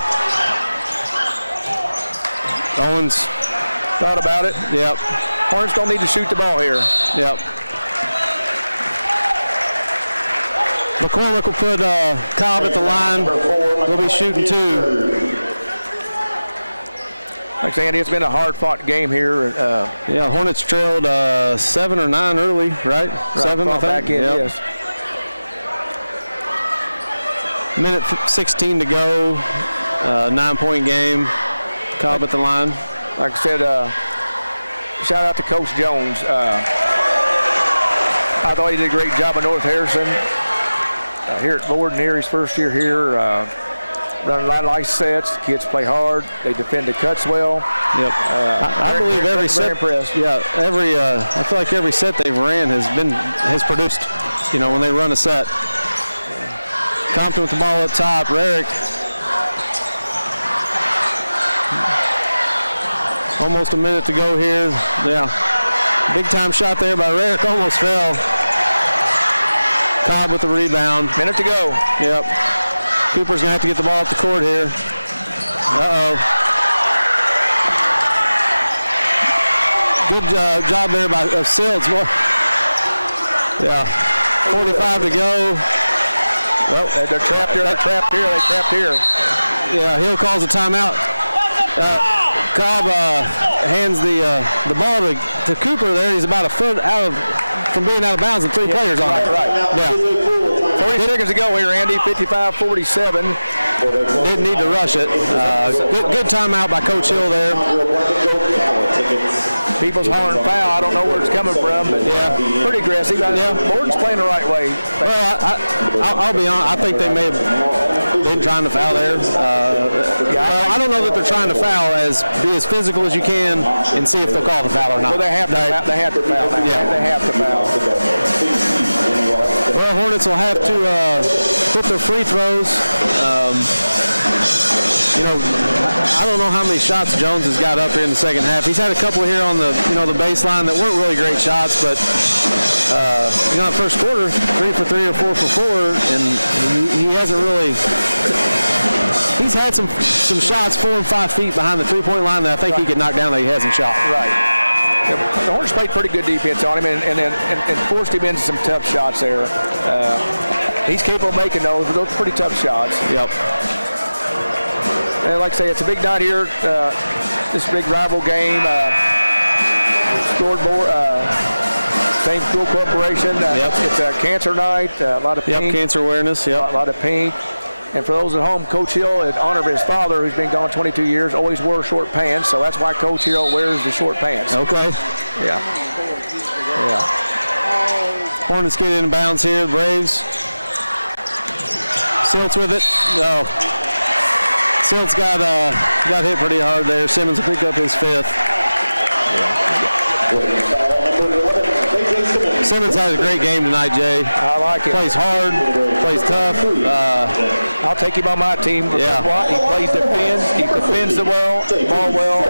Owens thought about it. Yep. Hornets don't need to shoot the ball here. Yep. McCormick will put Cobb at the line. We'll be shooting 2. Like Andy, it's been a hard-fought game here. Yeah, Hornets trailed 7 or 9 early, right? 7, I think. Back in, yep. Yes. Minute 16 to go. 9-point game. Cobb at the line. Like I said, shout out to Coach Jones. I thought he did a great job at North Harrison. Here at Borden, here his first year here, running a lot of nice sets. Kids play hard. They defend the cuts well. Yep. I believe every set. Impressed. Yeah. I feel like every set they've ran has produced. When they run a set. Compton with the ball up top. Rarick. Almost a minute to go here. Yeah. Big time shot there by Rarick. Almost fell. Cobb with the rebound. Minute to go. Yep. Cooper's going to have to get the ball up the court here. Uh-oh. Good job there of Silts. Yeah. 45 to go. Well, they're trapped here. They're trapped here. They trapped here. Yeah, Hill calls a timeout. Cobb hands the ball to Cooper there. He's about a foot from being out of bounds and 3 players on it. Right. Yeah. 40 seconds to go here, Andy. 55-47. Didn't need to rush it. Good timeout by Coach Hill there. People's hollering foul. I don't know where it's coming from, but yeah, pretty aggressive. Borden's playing the right way. Well, I'll be honest. I think they may have been trying to foul there. I don't know that they're trying to foul. Be as physical as you can and see if they'll call the foul or not. Well, they have to foul. Yeah, they have to foul. Well, Hornets will have to hit their free throws. I don't know how many shots Jones has got up here in the second half. He's had a couple here on the baseline that weren't really great shots, but the first quarter, 3 for 3 or 4 for 4, and he hasn't really he's had some shots 4 and 5 feet behind the three-point line that I think he could knock down that he hasn't shot. Right. The Hornets played pretty good defense on him and forced him into some tough shots there. He's capable of making those pretty tough shots. Yep. And like I say, it's a big night here. This big rival game. Scoreboard. Same school corporation. It's a cancer night. A lot of pink. Yep, cancer awareness. Yep. A lot of pink. And for those at home, Coach Hill, in honor of his father, who's been gone 22 years, always wore short pants. So that's why Coach Hill wears the short pants. Okay. Yeah. Hornets get in bounds here. The Braves. Silt's with it. No. Silt's got hit pretty hard there. Simmons will pick up his 5th. Simmons has a great game tonight, Jay. I like it. Plays hard, plays tough. I'll take him on my team. Yeah. He plays defense. He defends the ball well,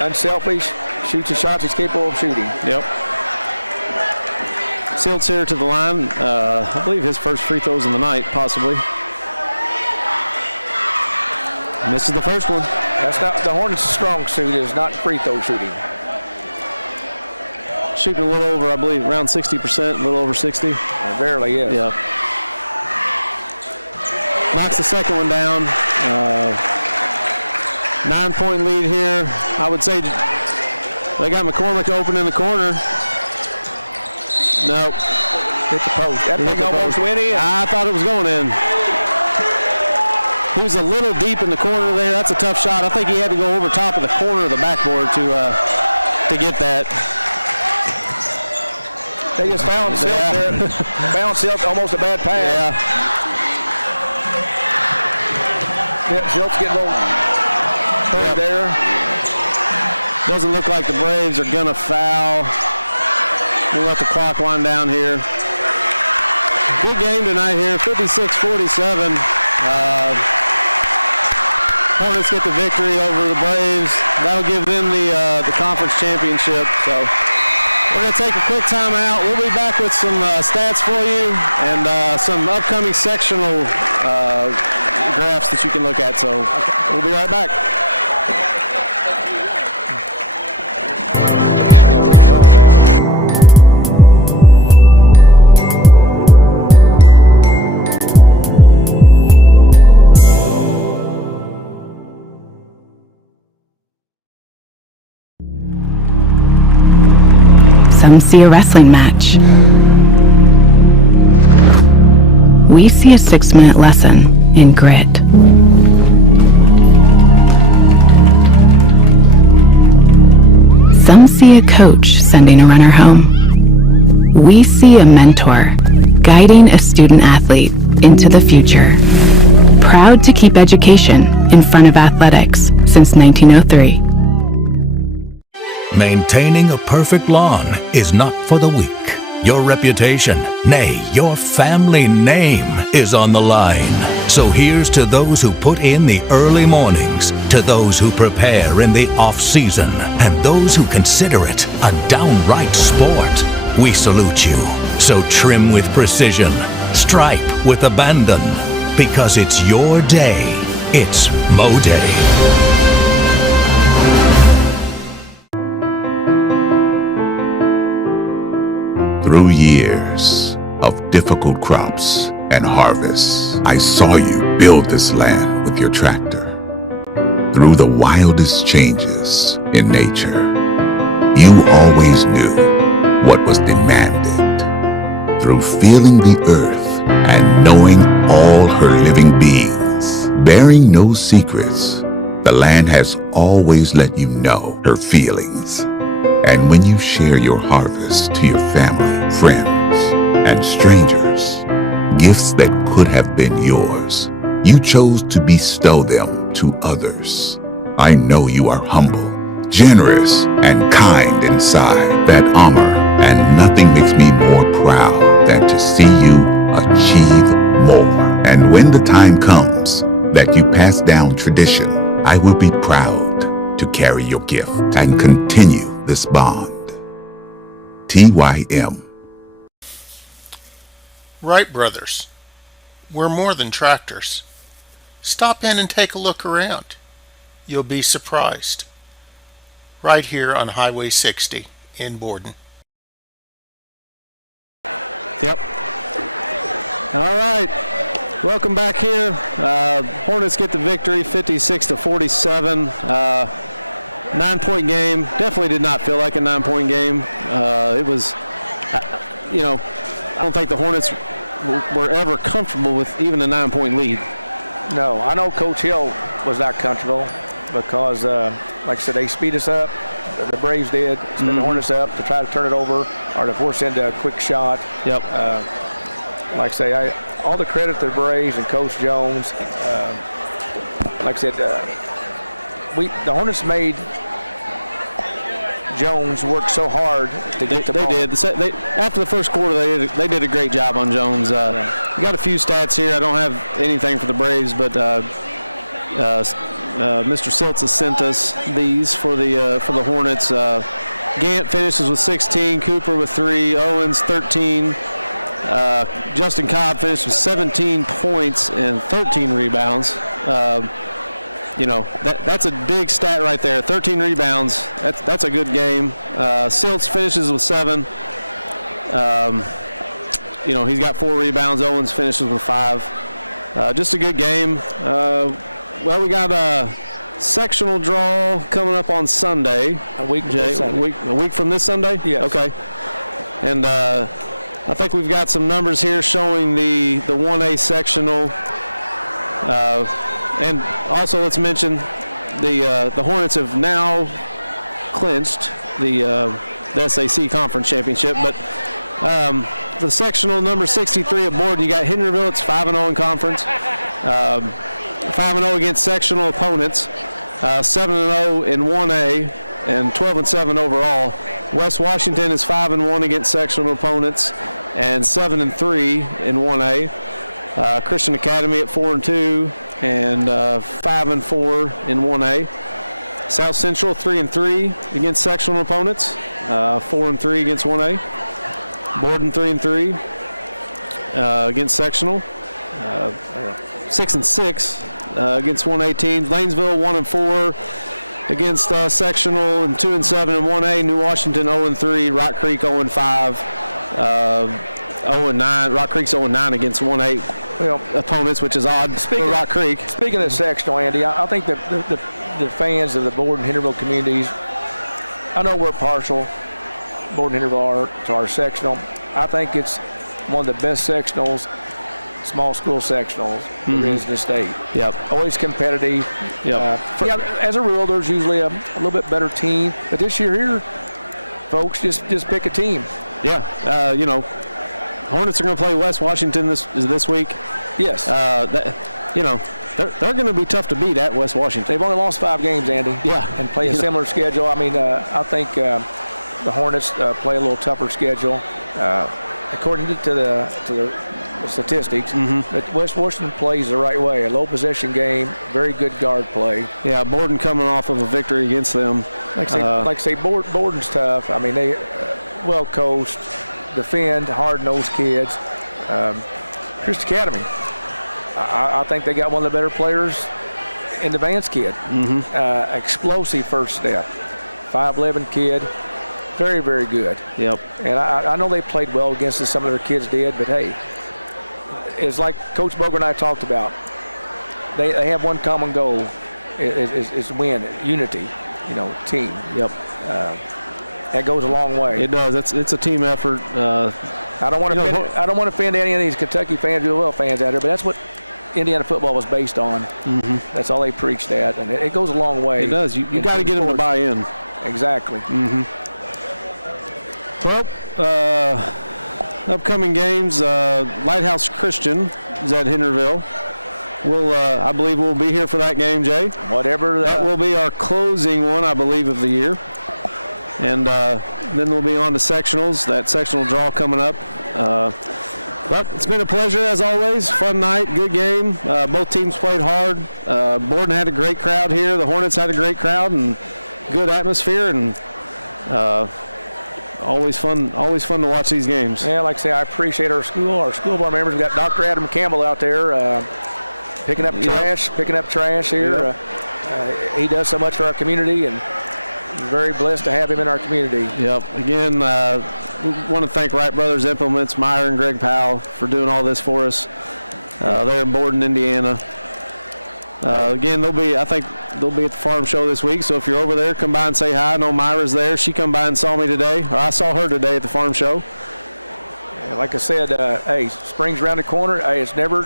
unselfish, shoots the shots he's capable of shooting. Yep. Silt's here to the line. I believe his first free throws in the night, possibly. Misses the first one. That's not the Hornets' strong suit. Is not free throw shooting. Shooting a little over, I believe, around 60%, a little over 60. It barely is. Yeah. Knocks the second one down. 9-point lead here. I would say they got McCormick open in the corner. Nope. Hit the post. That thing almost went in. I thought it was going in. He was a little deep in the corner there. That's a tough shot. I think he had to go over top of the corner of the backboard to get that. They just found Silt there. Found Silt almost a bad pass. Yeah, Silt's getting a little hurt there. Doesn't look like the Braves are going to foul. We'll let the clock wind down here. Good game tonight here, 56-47. Hornets get the victory over the Braves. That'll give them the conference championship. So we're going to take a quick time out. We'll be back with some stats for you and some upcoming sectional graphs that you can look at. So we'll be right back. Yeah, Rick Cole, man. Some see a wrestling match. We see a 6-minute lesson in grit. Some see a coach sending a runner home. We see a mentor guiding a student athlete into the future. Proud to keep education in front of athletics since 1903. Maintaining a perfect lawn is not for the weak. Your reputation, nay, your family name is on the line. So here's to those who put in the early mornings, to those who prepare in the off-season, and those who consider it a downright sport. We salute you. So trim with precision, stripe with abandon, because it's your day. It's Mow Day. Through years of difficult crops and harvests, I saw you build this land with your tractor. Through the wildest changes in nature, you always knew what was demanded. Through feeling the earth and knowing all her living beings, bearing no secrets, the land has always let you know her feelings. And when you share your harvest to your family, friends, and strangers, gifts that could have been yours, you chose to bestow them to others. I know you are humble, generous, and kind inside. That honor, and nothing makes me more proud than to see you achieve more. And when the time comes that you pass down tradition, I will be proud to carry your gift and continue this bond. TYM. Wright Brothers. We're more than tractors. Stop in and take a look around. You'll be surprised. Right here on Highway 60 in Borden. Yep. All right. Welcome back here. Hornets get the victory, 56-47. 9-point game. Definitely did not feel like a 9-point game. It was, I don't think the Hornets were ever comfortable with even a 9-point lead. No, I know Coach Hill was not comfortable because, like I said, they speed us up. The Braves did, spin the Hornets up to try to turn it over or to force into a quick shot. Yep. Like I say, all the credit to the Braves and Coach Jones. Like I said, the Hornets made Jones work so hard to get the ball. They did. After the first quarter, they did a great job on Jones. We got a few stats here. I don't have anything for the Braves, but Mr. Siltz has sent us these for the Hornets. Gant finishes with 16, Cooper with 3, Owens 13. Justin Cobb finished with 17 points and 13 rebounds. That's a big stat right there. 13 rebounds. That's a good game. Siltz finishes with 7. He's got 4 rebounds. Owens finishes with 5. Just a good game. We got a sectional draw coming up on Sunday. A week from this Sunday? Yes. Okay. And I think we've got some numbers here showing the 1A sectional. And also let's mention the Hornets have now clinched the SAC Conference Championship. But the sectional number 63 at Borden, you got Henryville. It's 5-0 in conference. 5-0 against sectional opponents. 7-0 in 1A and 12-7 overall. West Washington is 5-1 against sectional opponents and 7-3 in 1A. Christian Academy at 4-2 and 5-4 in 1A. South Central 3-3 against sectional opponents, 4-3 against 1A. Borden 3-3 against sectional, 6-6 against 1A teams. Lanesville 1-4 against sectional and 2-7 in 1A. New Washington 0-3. Rock Creek 0-5. 0-9. Rock Creek's 0-9 against 1A opponents, which is odd for Rock Creek. Speaking of sectional, Andy, I think that the fans of the Borden Henryville communities, I know we're partial, Borden Henryville to our sectional. I think it's one of the best sectionals, small school sectionals there is in the state. Yep. Always competitive. Yep. As a rule, there's usually a little bit better team. But this year here, folks, just pick a team. Yeah. Hornets are going to play West Washington this week. Yes. They're going to be tough to beat at West Washington. They've only lost 5 games, Andy. Yeah. And play a similar schedule. I mean, I think the Hornets play a little tougher schedule, according to the statistics. But West Washington plays the right way. A low possession game, very good guard play. Yeah, Borden coming off of a victory against them. Like I say, Borden's tough. I mean, they well coached, defend, hard-nosed kids. Christian Academy, I think they got one of the better players in the Vance kid. Explosive first step, 5'11" kid, very, very good. Yep. And I know they played well against us, some of their kids did, but hey, it's like Coach Boger and I talked about. They have one common goal, is win, unity, team. Yep. That goes a long way. It does. It's a team effort. I don't want to offend any of these Kentucky fans, fans out there, but that's what Indiana football was based on. That's all they preached at, and it goes a long way. It does. You got to get them to buy in. Exactly. Well, upcoming games, Lighthouse Christian is at Henryville. I believe we'll be here for that game, Jay. That will be our closing one, I believe, of the year. And then we'll be on to sectionals, that sectional draw coming up. But it's been a pleasure, as always. Fun night, good game. Both teams played hard. Borden had a great crowd here. The Hornets had a great crowd and good atmosphere, and always fun to watch these games. Yeah, like I say, I appreciate our school board members. We've got Dr. Adam Campbell out there. picking up trash here. He does so much for our community, and we're very blessed to have him in our community. Yep. Again, we want to thank Wright Brothers Implements, Meyer and Greg Powell, for doing all this for us. They're in Borden, Indiana. Again, I think they'll be at the farm show this week, so if you're over there, come by and say hi. I know Myra's there. She come by and saw me today, or I saw her today at the farm show. And like I said, hey, spring's around the corner. Hey, it's never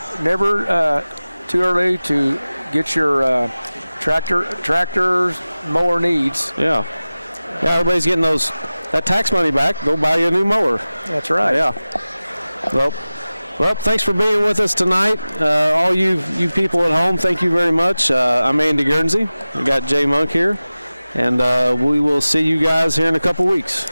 too early to get your tractors, mower needs. Yeah, everybody's getting that tax money back. Go buy you a new mower. That's right. Yeah. Well, thanks for being with us tonight. All you people at home, thank you very much. I'm Andy Guernsey. We got Jay Monk here, and we will see you guys here in a couple weeks.